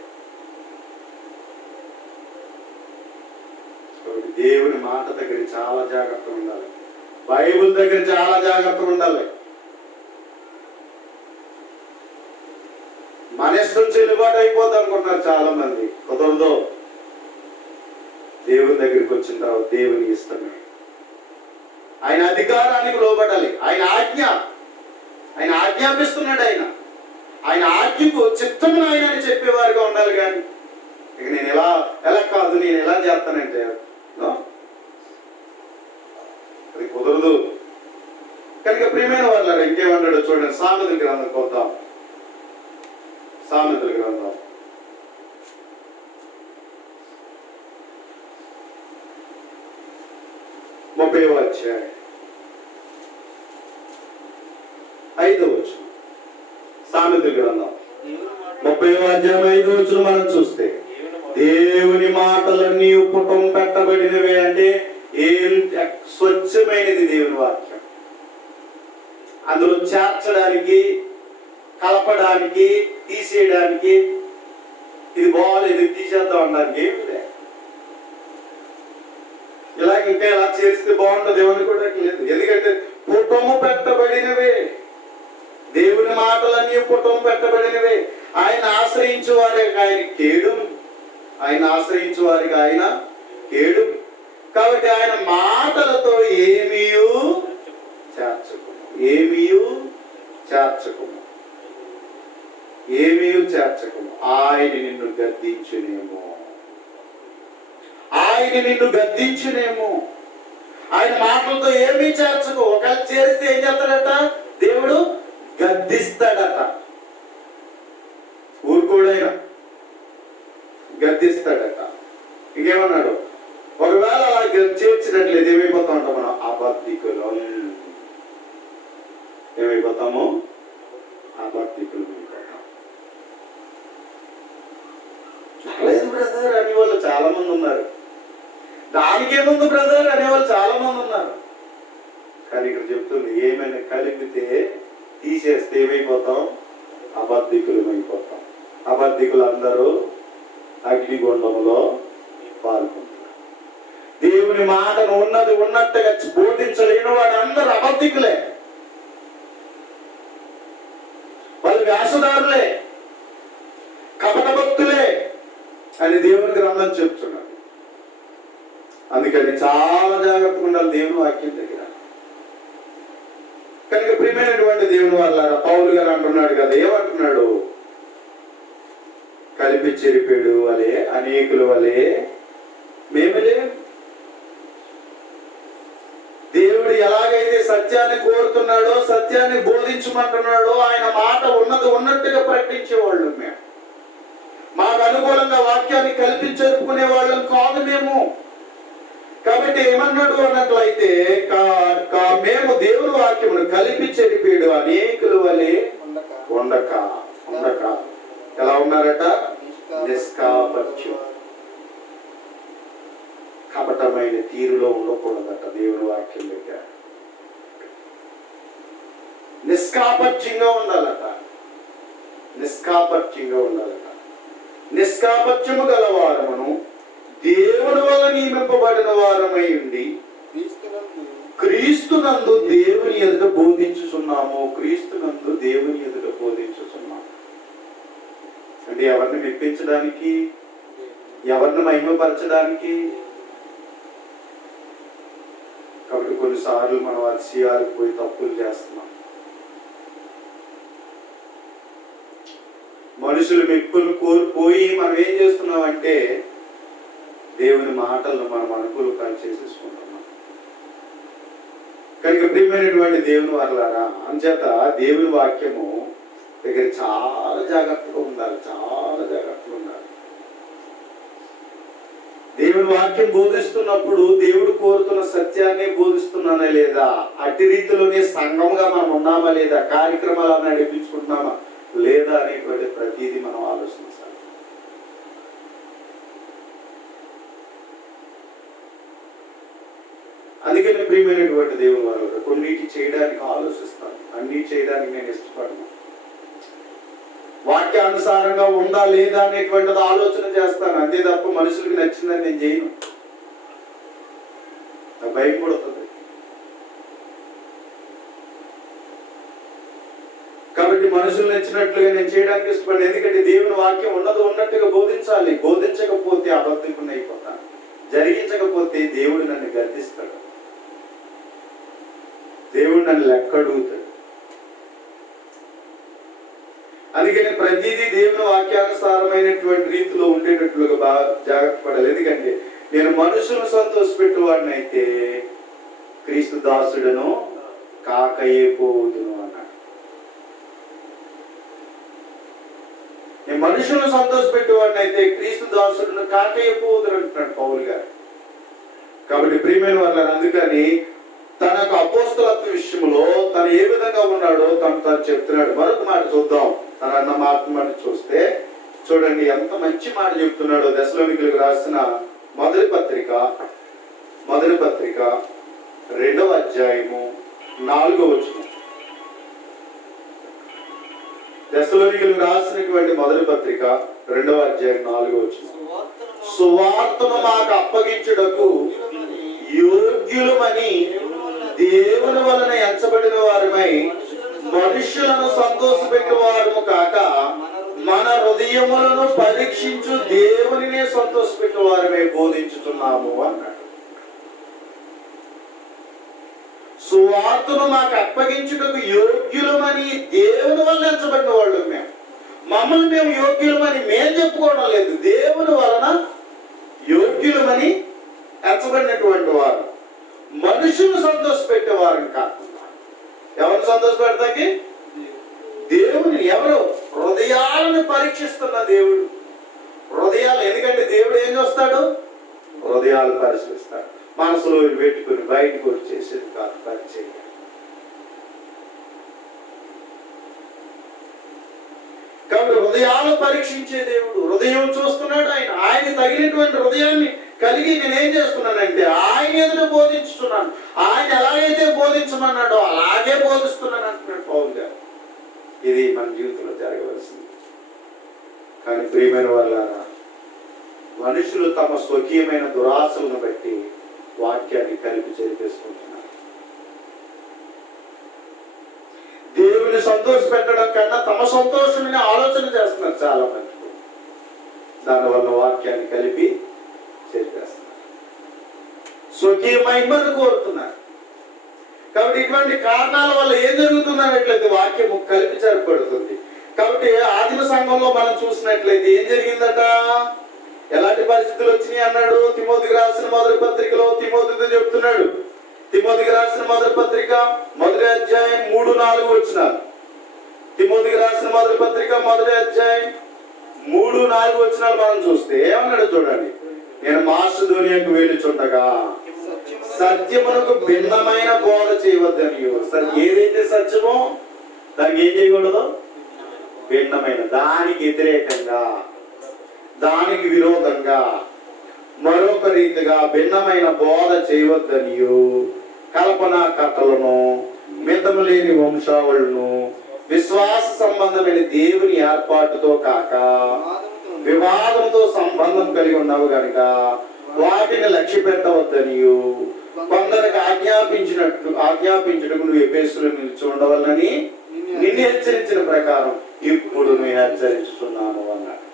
దేవుని మాట దగ్గర చాలా జాగ్రత్త ఉండాలి, బైబుల్ దగ్గర చాలా జాగ్రత్త ఉండాలి. మన ఇష్టం చెల్లుబాటు అయిపోద్ది అనుకుంటున్నారు చాలా మంది. కుదరదు. దేవుని దగ్గరికి వచ్చిన తర్వాత దేవుని ఇష్టమే. ఆయన అధికారానికి లోబడాలి. ఆయన ఆజ్ఞాపిస్తున్నాడు. ఆయన ఆజ్ఞకు చిత్తమును ఆయన అని చెప్పేవారుగా ఉండాలి. కానీ ఇక నేను ఎలా ఎలా కాదు, నేను ఎలా చేస్తానంటే no? అది కుదరదు. కనుక ప్రియమైన వాళ్ళ ఇంకేమన్నాడో చూడండి. సామెతల గ్రంథం కొద్దాం. సామెతల గ్రంథం 30వ అధ్యాయం 5వ వచనం. సామెతల గ్రంథం 30వ అధ్యాయం 5వ వచనం మనం చూస్తే, దేవుని మాటలన్నీ పుటం పెట్టబడినవే. అంటే ఏం స్వచ్ఛమైనది దేవుని వాక్యం. అందులో చేర్చడానికి, కలపడానికి, తీసేయడానికి, ఇది బాగాలేదు తీసేద్దాం అనడానికి ఏమి లేదు. ఇలా ఇంకా ఎలా చేస్తే బాగుంటుంది ఏమని కూడా లేదు. ఎందుకంటే పుటము పెట్టబడినవే, దేవుని మాటలన్నీ పుటము పెట్టబడినవే. ఆయన ఆశ్రయించు వారికి ఆయన కేడు, ఆయన ఆశ్రయించు వారికి ఆయన కేడు. కాబట్టి ఆయన మాటలతో ఏమీయు చేర్చకుము, ఏమీయు చేర్చకుము, ఏమీయు చేర్చకుము. ఆయన నిన్ను గద్దించునేమో, ఆయన నిన్ను గద్దించునేమో. ఆయన మాటలతో ఏమీ చేర్చకు. ఒకవేళ చేరిస్తే ఏం చేస్తాడట? దేవుడు గద్దిస్తాడట. ఊరుకోడైనా గద్దిస్తాడట. ఇంకేమన్నాడు? ఒకవేళ అలా చేర్చినట్లయితే ఏమైపోతా ఉంటాం మనం? అబద్ధికులు. ఏమైపోతాము? అబద్ధికులు. లేదు బ్రదర్ అనేవాళ్ళు చాలా మంది ఉన్నారు. దానికేముంది బ్రదర్ అనేవాళ్ళు చాలా మంది ఉన్నారు. కానీ ఇక్కడ చెప్తుంది, ఏమైనా కలిపితే తీసేస్తే ఏమైపోతాం? అబద్ధికులమైపోతాం. అబద్ధికులు అందరూ అగ్నిగుండంలో పాల్గొంటారు. దేవుని మాటను ఉన్నది ఉన్నట్టుగా బోధించలేని వాడు అందరూ అబద్ధికులే, వాళ్ళు వేషధారులే, కపట భక్తులే అని దేవుని గ్రంథం చెప్తున్నాడు. అందుకని చాలా జాగ్రత్తగా ఉండాలి దేవుని వాక్యం దగ్గర. కనుక ప్రియమైనటువంటి దేవుని వాళ్ళారా, పౌలు గారు అంటున్నాడు కదా, ఏమంటున్నాడు? కలిపి చెరిపేడు వలె, అనేకుల వలె మేములే. దేవుడు ఎలాగైతే సత్యాన్ని కోరుతున్నాడో, సత్యాన్ని బోధించమంటున్నాడో, ఆయన మాట ఉన్నది ఉన్నట్టుగా ప్రకటించేవాళ్ళు మేము. మాకు అనుకూలంగా వాక్యాన్ని కల్పించుకునే వాళ్ళం కాదు మేము. కాబట్టి ఏమన్నాడు అన్నట్లయితే, మేము దేవుని వాక్యమును కలిపి చెరిపేడు అనేకుల వలె ఉండక. ఉండక ఎలా ఉన్నారట? నిష్కాపట్యం, కపటమైన తీరులో ఉండకూడదట. దేవుని వాక్యం దగ్గర నిష్కాపట్యంగా ఉండాలట. నిష్కాపట్యంగా ఉండాలట. నిష్కాపట్యము గలవారమును దేవుని వల్ల నియమింపబడిన వారమై ఉండి క్రీస్తునందు దేవుని ఎదుట బోధించుచున్నాము. క్రీస్తునందు దేవుని ఎదుట బోధించుచున్నాము అంటే ఎవరిని మెప్పించడానికి, ఎవరిని మహిమపరచడానికి. కాబట్టి కొన్నిసార్లు మనం అతిశయాలకు పోయి తప్పులు చేస్తున్నాం. మనుషులు మెప్పులు కోల్పోయి మనం ఏం చేస్తున్నామంటే దేవుని మాటలను మనం అనుకూలంగా చేసేసుకుంటున్నాం. కనుక ప్రియమైనటువంటి దేవుని వారలారా, అంచేత దేవుని వాక్యము దగ్గర చాలా జాగ్రత్తగా ఉండాలి, చాలా జాగ్రత్తగా ఉండాలి. దేవుని వాక్యం బోధిస్తున్నప్పుడు దేవుడు కోరుతున్న సత్యాన్ని బోధిస్తున్నానా లేదా, అట్టి రీతిలోనే సంఘంగా మనం ఉన్నామా లేదా, కార్యక్రమాలు నడిపించుకుంటున్నామా లేదా అనేటువంటి ప్రతిదీ మనం ఆలోచించాలి. అందుకని ప్రియమైనటువంటి దేవుని వారు కొన్నిటి చేయడానికి ఆలోచిస్తాను, అన్ని చేయడానికి నేను ఇష్టపడను. వాక్యానుసారంగా ఉందా లేదా అనేటువంటిది ఆలోచన చేస్తాను, అంతే తప్ప మనుషులకు నచ్చిందని నేను చేయను. నాకు భయం పడుతుంది. కాబట్టి మనుషులు నచ్చినట్లుగా నేను చేయడానికి ఇష్టపడను. ఎందుకంటే దేవుని వాక్యం ఉన్నది ఉన్నట్టుగా బోధించాలి. బోధించకపోతే అబద్ధకుని అయిపోతాను, జరిగించకపోతే దేవుడు నన్ను గర్దిస్తాడు, దేవుడు నన్ను లెక్క అడుగుతాడు. అందుకని ప్రతిదీ దేవుని వాక్యానుసారమైనటువంటి రీతిలో ఉండేటట్లుగా బాగా జాగ్రత్త పడాలి. ఎందుకంటే నేను మనుషులను సంతోషపెట్టేవాడిని అయితే క్రీస్తు దాసుడను కాకయ్యపోదును అన్నాడు. నేను మనుషులను సంతోషపెట్టేవాడిని అయితే క్రీస్తు దాసుడను కాకయ్యపోదును అంటున్నాడు పౌలు గారు. కాబట్టి ప్రియమైన వాళ్ళని అందుకని తనకు అపోస్తలత్వ విషయంలో తను ఏ విధంగా ఉన్నాడో తను చెప్తున్నాడు. మరొక మాట చూద్దాం. తన అన్న మాట చూస్తే చూడండి ఎంత మంచి మాట చెప్తున్నాడో. దశలోనికులకు రాసిన మొదటి పత్రిక 2వ అధ్యాయము 4వ వచనం. దశలోనికులకు రాసినటువంటి మొదటి పత్రిక 2వ అధ్యాయం 4వ వచనం. సువార్తను మాకు అప్పగించుటకు యోగ్యులమని దేవుని వలన ఎంచబడిన వారమై మనుష్యులను సంతోషపెట్టే వారము కాక మన హృదయములను పరీక్షించు దేవునినే సంతోషపెట్టే వారమే బోధించుతున్నాము అన్నాడు. సువార్తను మాకు అప్పగించుటకు యోగ్యులమని దేవుని వలన ఎంచబడిన వాళ్ళు మేము. మమ్మల్ని మేము యోగ్యులమని మేము చెప్పుకోవడం లేదు. దేవుని వలన యోగ్యులమని ఎంచబడినటువంటి వారు, మనుషులు సంతోషపెట్టేవారు కాకుండా ఎవరిని సంతోషపెడతాకి? దేవుని. ఎవరు? హృదయాలను పరీక్షిస్తున్న దేవుడు. హృదయాలు. ఎందుకంటే దేవుడు ఏం చేస్తాడు? హృదయాలు పరిశీలిస్తాడు. మనసులో పెట్టుకుని బయటకు వచ్చేసేది కాదు పరిచయం. కాబట్టి హృదయాలు పరీక్షించే దేవుడు. హృదయం చూస్తున్నాడు ఆయన. ఆయన తగినటువంటి హృదయాన్ని కలిగి నేనేం చేస్తున్నానంటే ఆయన ఎదుట బోధించుతున్నాను. ఆయన ఎలాగైతే బోధించమన్నాడో అలాగే బోధిస్తున్నాను అంటున్నాడు పౌలు గారు. ఇది మన జీవితంలో జరగవలసింది. కానీ ప్రియమైన వాళ్ళారా, మనుషులు తమ స్వకీయమైన దురాశలను బట్టి వాక్యాన్ని కలిపి చేర్పేసుకుంటున్నారు. దేవుని సంతోష పెట్టడం కన్నా తమ సంతోషాన్ని ఆలోచన చేస్తున్నారు చాలా మంది. దానివల్ల వాక్యాన్ని కలిపి చేర్పేస్తున్నారు. స్వకీయ మహిమను కోరుతున్నారు. కాబట్టి ఇటువంటి కారణాల వల్ల ఏం జరుగుతున్నట్లయితే వాక్యము కలిపి చేర్పడుతుంది. కాబట్టి ఆదిమ సంఘంలో మనం చూసినట్లయితే ఏం జరిగిందట? ఎలాంటి పరిస్థితులు వచ్చినాయి అన్నాడు. తిమోతికి రాసిన మొదటి పత్రికలో తిమోతితో చెప్తున్నాడు. తిమోతికి రాసిన మొదటి పత్రిక 1వ అధ్యాయం 3-4 వచనాలు. తిమోతికి రాసిన మొదటి పత్రిక 1వ అధ్యాయం 3-4 వచనాలు మనం చూస్తే ఏమన్నాడు చూడండి. నేను మాసిదోనియాకు వెళ్ళుచుండగా సత్యమునకు భిన్నమైన బోధ చేయవద్దని. ఏదైతే సత్యమో దానికి ఏం చేయకూడదు? భిన్నమైన, దానికి వ్యతిరేకంగా, దానికి విరోధంగా, మరొక రీతిగా భిన్నమైన బోధ చేయవద్దనియు, కల్పనా కథలను, మితము లేని వంశావళులను, విశ్వాస సంబంధమైన దేవుని ఏర్పాటుతో కాక వివాదంతో సంబంధం కలిగి ఉన్నావు గనుక వాటిని లక్ష్య పెట్టవద్దనియు కొందరికి ఆజ్ఞాపించుటకు నువ్వు ఎఫెసులో నిలిచి ఉండవలనని నిన్ను హెచ్చరించిన ప్రకారం ఇప్పుడు నేను హెచ్చరించుతున్నాను అన్నాడు.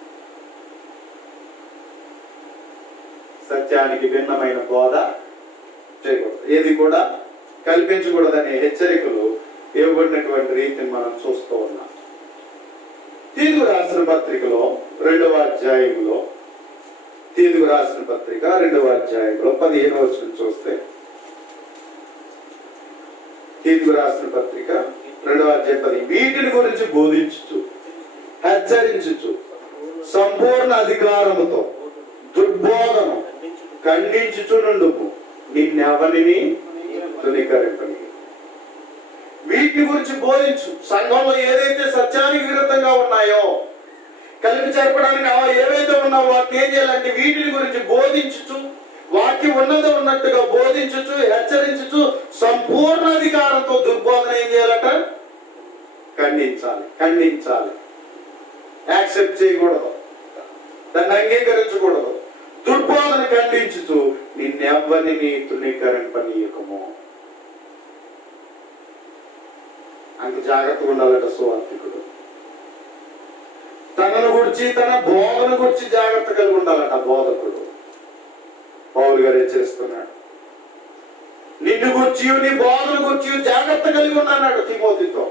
సత్యానికి భిన్నమైన బోధ చేయకూడదు, ఏది కూడా కల్పించకూడదనే హెచ్చరికలు ఇవ్వబడినటువంటి రీతిని మనం చూస్తూ ఉన్నాం. తీతుకు రాసిన పత్రికలో 2వ అధ్యాయంలో, తీతుకు రాసిన పత్రిక 2వ అధ్యాయంలో 15వ వచనం చూస్తే, తీతుకు రాసిన పత్రిక 2వ అధ్యాయం 10, వీటిని గురించి బోధించుచు హెచ్చరించుచు సంపూర్ణ అధికారముతో దుర్బోధను ఖండించుచు నుండుకు నిన్నెవరిని తునీకరింపని. వీటి గురించి బోధించు. సంఘంలో ఏదైతే సత్యానికి విరుద్ధంగా ఉన్నాయో, కలిపి చేర్పడానికి ఏవైతే ఉన్నావో వాటిని ఏం చేయాలంటే వీటిని గురించి బోధించుచు, వాక్యం ఉన్నది ఉన్నట్టుగా బోధించుచు, హెచ్చరించుచు సంపూర్ణ అధికారంతో దుర్బోధన ఏం చేయాలట? ఖండించాలి. యాక్సెప్ట్ చేయకూడదు, దాన్ని అంగీకరించకూడదు. దుర్బోధన ఖండించుచు నిన్నెవ్వరిని తృణీకరింపనీయకము. అంత జాగ్రత్తగా ఉండాలట సువార్తికుడు. తనను గురించి, తన బోధన గురించి జాగ్రత్త కలిగి ఉండాలట బోధకుడు. పౌలు గారు హెచ్చరిస్తున్నాడు. నిన్ను గురించి, నీ బోధన గురించి జాగ్రత్త కలిగి ఉన్నాడు తిమోతితో.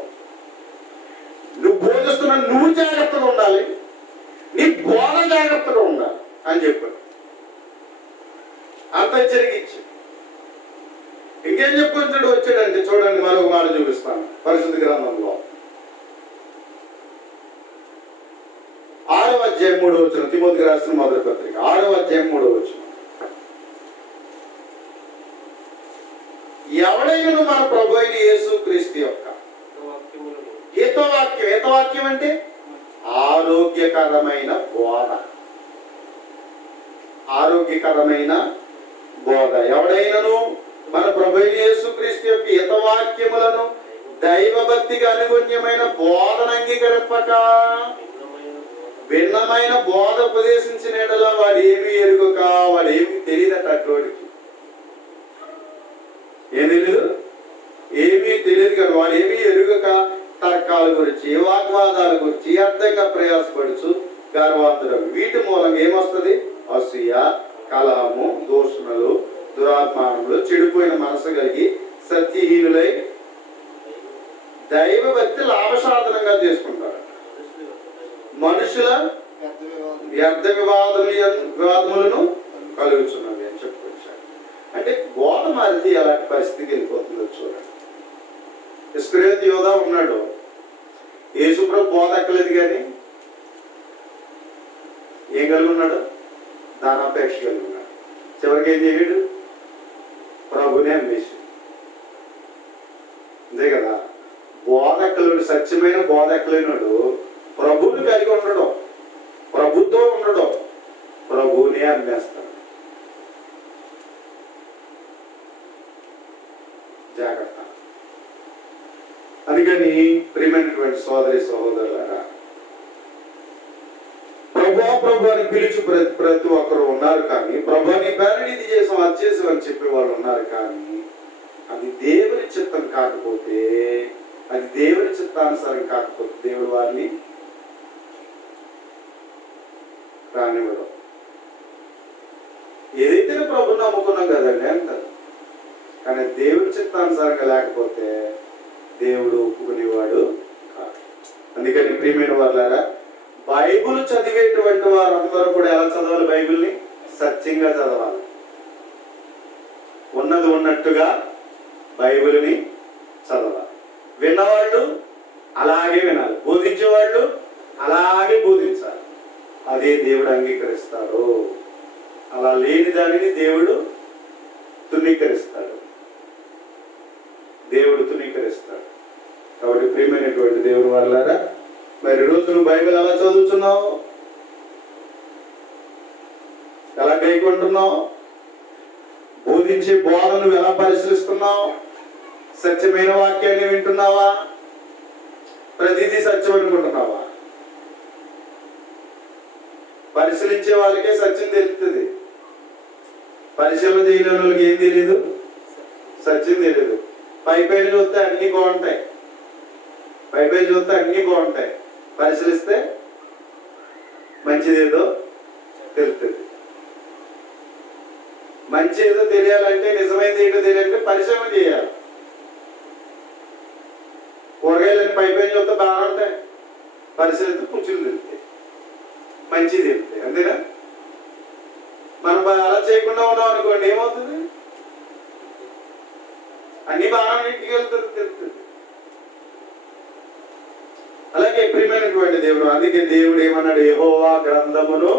నువ్వు బోధిస్తున్నా నువ్వు జాగ్రత్తగా ఉండాలి, నీ బోధ జాగ్రత్తగా ఉండాలి అని చెప్పాడు. అంత హెచ్చరికిచ్చి ఇంకేం చెప్పుకొచ్చాడు వచ్చాడంటే, చూడండి మరొక మాట చూపిస్తాను పరిశుద్ధ గ్రంథంలో 6వ అధ్యాయం 3వ వచనం, తిమోతికి రాసిన మొదటి పత్రిక 6వ అధ్యాయం 3వ వచనం. ఎవడైనా మన ప్రభు అయిన యేసు క్రీస్తు యొక్క హితవాక్యం, హితవాక్యం అంటే ఆరోగ్యకరమైన బోధ, ఆరోగ్యకరమైన బోధ. ఎవడైనను మన ప్రభు అయిన యేసు క్రీస్తు యొక్క హితవాక్యములను దైవభక్తికి అనుగుణ్యమైన బోధన అంగీకరింపక భిన్నమైన బోధ ఉపదేశించిన యెడల వాడు ఏమి ఎరుగక, వాడు ఏమి తెలియదట. అట్టోడికి ఏం తెలియదు, ఏమీ తెలియదు కదా. వాడు ఏమీ ఎరుగక తర్కాల గురించి, వాగ్వాదాల గురించి అర్థంగా ప్రయాసపడుచు గర్వాంతుడు. వీటి మూలంగా ఏమొస్తుంది? అసూయ, కలహము, దూషణలు, దురాత్మానములు, చెడిపోయిన మనసు కలిగి సత్యహీనులై దైవభక్తి లాభసాధనంగా చేసుకుంటారు. మనుషుల వ్యర్థ వివాదములను కలుగుతున్నవి అని చెప్పుకొచ్చారు. అంటే బోధ మారితే ఎలాంటి పరిస్థితికి వెళ్ళిపోతుందో చూడండి. ఇస్కరియోతు యోధా ఉన్నాడు, యేసుప్రభు బోధ ఎక్కలేదు, కానీ ఏం కలిగి ఉన్నాడు? దానాపేక్ష కలిగి ఉన్నాడు. చివరికి ఏం చేయడు? ప్రభునే అమ్మేసి. అంతే కదా. బోధ ఎక్కలేడు, సత్యమైన బోధ ఎక్కలేనాడు ప్రభువుని కలిగి ఉండడం, ప్రభుత్వం ఉండడం, ప్రభువునే అమ్మేస్తాడు. జాగ్రత్త. అందుకని ప్రియమైనటువంటి సోదరి సహోదరులారా, ప్రభు అని పిలిచి ప్రతి ఒక్కరు ఉన్నారు, కానీ ప్రభు నీ పేరు ఇది చేసాం అది చేసాం అని చెప్పే వాళ్ళు ఉన్నారు. కానీ అది దేవుని చిత్తం కాకపోతే, అది దేవుని చిత్తానుసారం కాకపోతే దేవుడు వారిని రానివ్వడం. ఏదైతే ప్రభు నమ్ముకున్నాం కదండి అంటారు, కానీ దేవుని చిత్తానుసారంగా లేకపోతే దేవుడు ఒప్పుకునేవాడు కాదు. అందుకని ప్రియమైన వాళ్ళారా, బైబుల్ చదివేటువంటి వారందరూ కూడా ఎలా చదవాలి? బైబిల్ని సత్యంగా చదవాలి. ఉన్నది ఉన్నట్టుగా బైబిల్ని చదవాలి. విన్నవాళ్ళు అలాగే వినాలి, బోధించేవాళ్ళు అలాగే బోధించాలి. అదే దేవుడు అంగీకరిస్తాడు. అలా లేని దానిని దేవుడు తునీకరిస్తాడు, దేవుడు తునీకరిస్తాడు. కాబట్టి ప్రియమైనటువంటి దేవుడు వాళ్ళారా, మరి రోజు నువ్వు బైబిల్ ఎలా చదువుతున్నావు? ఎలా కైకొంటున్నావు? బోధించే బోధ నువ్వు ఎలా పరిశీలిస్తున్నావు? సత్యమైన వాక్యాన్ని వింటున్నావా? ప్రతిదీ సత్యం అనుకుంటున్నావా? పరిశీలించే వాళ్ళకే సత్యం తెలుస్తుంది, పరిశీలన చేయని వాళ్ళకి ఏం తెలియదు, సత్యం తెలియదు. పైపైన చూస్తే అన్ని బాగుంటాయి, పైపైన చూస్తే అన్ని బాగుంటాయి, పరిశీలిస్తే మంచిదేదో తెలుస్తుంది. మంచి ఏదో తెలియాలంటే, నిజమైనది ఏంటో తెలియాలంటే పరిశ్రమ చేయాలి. కూరగాయలని పైపైన చూస్తే బాగా ఉంటాయి, పరిశీలిస్తే పుచ్చులు తెలుస్తాయి, మంచిది తెలుస్తాయి. అంతేనా? మనం అలా చేయకుండా ఉన్నాం అనుకోండి, ఏమవుతుంది? అన్ని బాగా ఇంటికి వెళ్తుంది, తెలుస్తుంది. అలాగే ప్రియమైనటువంటి దేవుడు, అందుకే దేవుడు ఏమన్నాడు? యెహోవా గ్రంథమును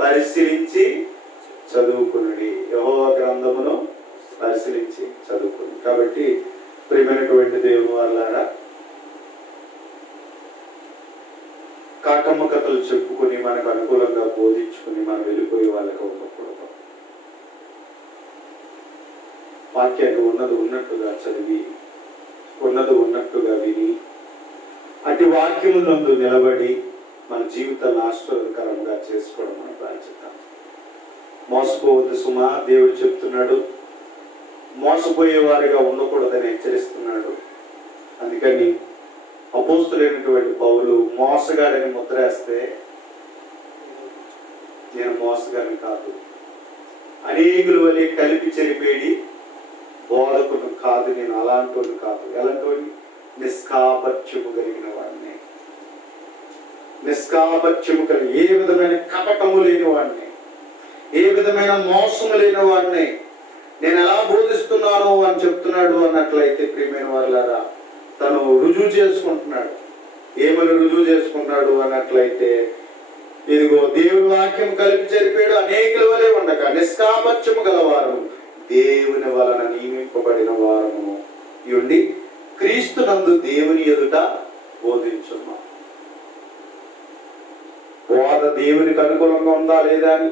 పరిశీలించి చదువుకునుడి. యెహోవా గ్రంథమును పరిశీలించి చదువుకుని. కాబట్టి ప్రియమైనటువంటి దేవుడు వాళ్ళారా, కాకమ్మ కథలు చెప్పుకొని మనకు అనుకూలంగా బోధించుకుని మనం వెళ్ళిపోయే వాళ్ళకి ఉండకూడదు. వాక్యాన్ని ఉన్నది ఉన్నట్టుగా చదివి, ఉన్నది ఉన్నట్టుగా విని, అటు వాక్యమునందు నిలబడి మన జీవితాన్ని ఆశీర్వాదకరంగా చేసుకోవడం మన బాధ్యత. మోసపోవద్దు సుమా, దేవుడు చెప్తున్నాడు. మోసపోయేవారిగా ఉండకూడదని హెచ్చరిస్తున్నాడు. అందుకని అపోస్తులైనటువంటి పౌలు మోసగాడని ముద్రేస్తే, నేను మోసగాడిని కాదు, అనేకుల వలె కలిపి చెరిపేడి బోధకుడు కాదు, నేను అలాంటి కాదు. ఎలాంటి నిష్కాపట్యము కలిగిన వాడిని, నిష్కాపట్యము కలిగి ఏ విధమైన కపటము లేని వాడిని, ఏ విధమైన మోసము లేని వాడిని నేను ఎలా బోధిస్తున్నాను అని చెప్తున్నాడు అన్నట్లయితే ప్రియమైన వారులారా, తను రుజువు చేసుకుంటున్నాడు. ఏమని రుజువు చేసుకున్నాడు అన్నట్లయితే, ఇదిగో దేవుని వాక్యం కలిపి జరిపాడు, అనేకుల వలె ఉండక నిష్కాపట్యము గలవారు దేవుని వలన నియమింపబడిన వారము ఉండి క్రీస్తు నందు దేవుని ఎదుట బోధించున్నాం. బోధ దేవునికి అనుకూలంగా ఉందా లేదా అని,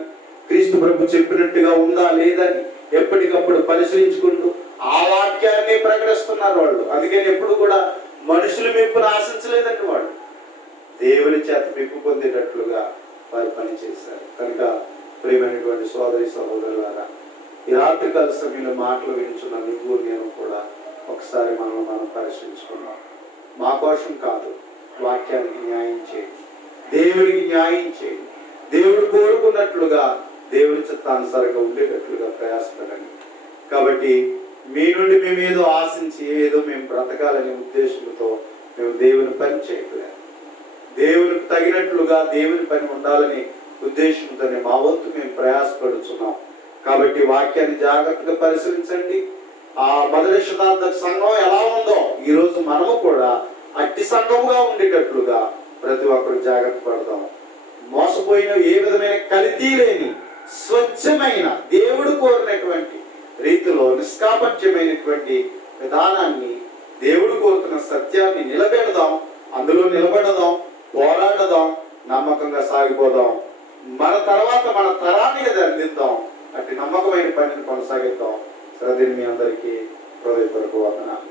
క్రీస్తు ప్రభు చెప్పినట్టుగా ఉందా లేదని ఎప్పటికప్పుడు పరిశీలించుకుంటూ ఆ వాక్యాన్ని ప్రకటిస్తున్నారు వాళ్ళు. అందుకని ఎప్పుడు కూడా మనుషుల మెప్పును ఆశించలేదండి వాళ్ళు, దేవుని చేత మెప్పు పొందేటట్లుగా వారు పనిచేశారు. కనుక ప్రియమైనటువంటి సోదరి సహోదరులారా, ఈ రాత్రికాల సమయంలో మాటలు వింటున్న నువ్వు నేను కూడా ఒకసారి మనం పరిశీలించుకున్నాం. మా కోసం కాదు, వాక్యానికి న్యాయం చేయండి, దేవుడికి న్యాయం చేయండి, దేవుడు కోరుకున్నట్లుగా దేవుని చిత్తానుసారంగా ఉండేటట్లుగా ప్రయాసపడండి. కాబట్టి మీ నుండి మేము ఏదో ఆశించి ఏదో మేము బ్రతకాలనే ఉద్దేశంతో మేము దేవుని పని చేయట్లేదు. దేవునికి తగినట్లుగా దేవుని పని ఉండాలని ఉద్దేశంతోనే మా వంతు మేము ప్రయాసపడుతున్నాం. కాబట్టి వాక్యాన్ని జాగ్రత్తగా పరిశీలించండి. ఆ మొదటి శతాబ్ద సంఘం ఎలా ఉందో ఈరోజు మనము కూడా అట్టి సంఘముగా ఉండేటట్లుగా ప్రతి ఒక్కరు జాగ్రత్త పడదాం. మోసపోయిన ఏ విధమైన కల్తీ లేని స్వచ్ఛమైన దేవుడు కోరినటువంటి రీతిలో నిష్కాపట్యమైనటువంటి విధానాన్ని, దేవుడు కోరుతున్న సత్యాన్ని నిలబెడదాం, అందులో నిలబడదాం, పోరాడదాం, నమ్మకంగా సాగిపోదాం. మన తర్వాత మన తరానికి అందిద్దాం. అట్టి నమ్మకమైన పనిని కొనసాగిద్దాం. శ్రద్ధని మీ అందరికీ హృదయపూర్వక వందనాలు.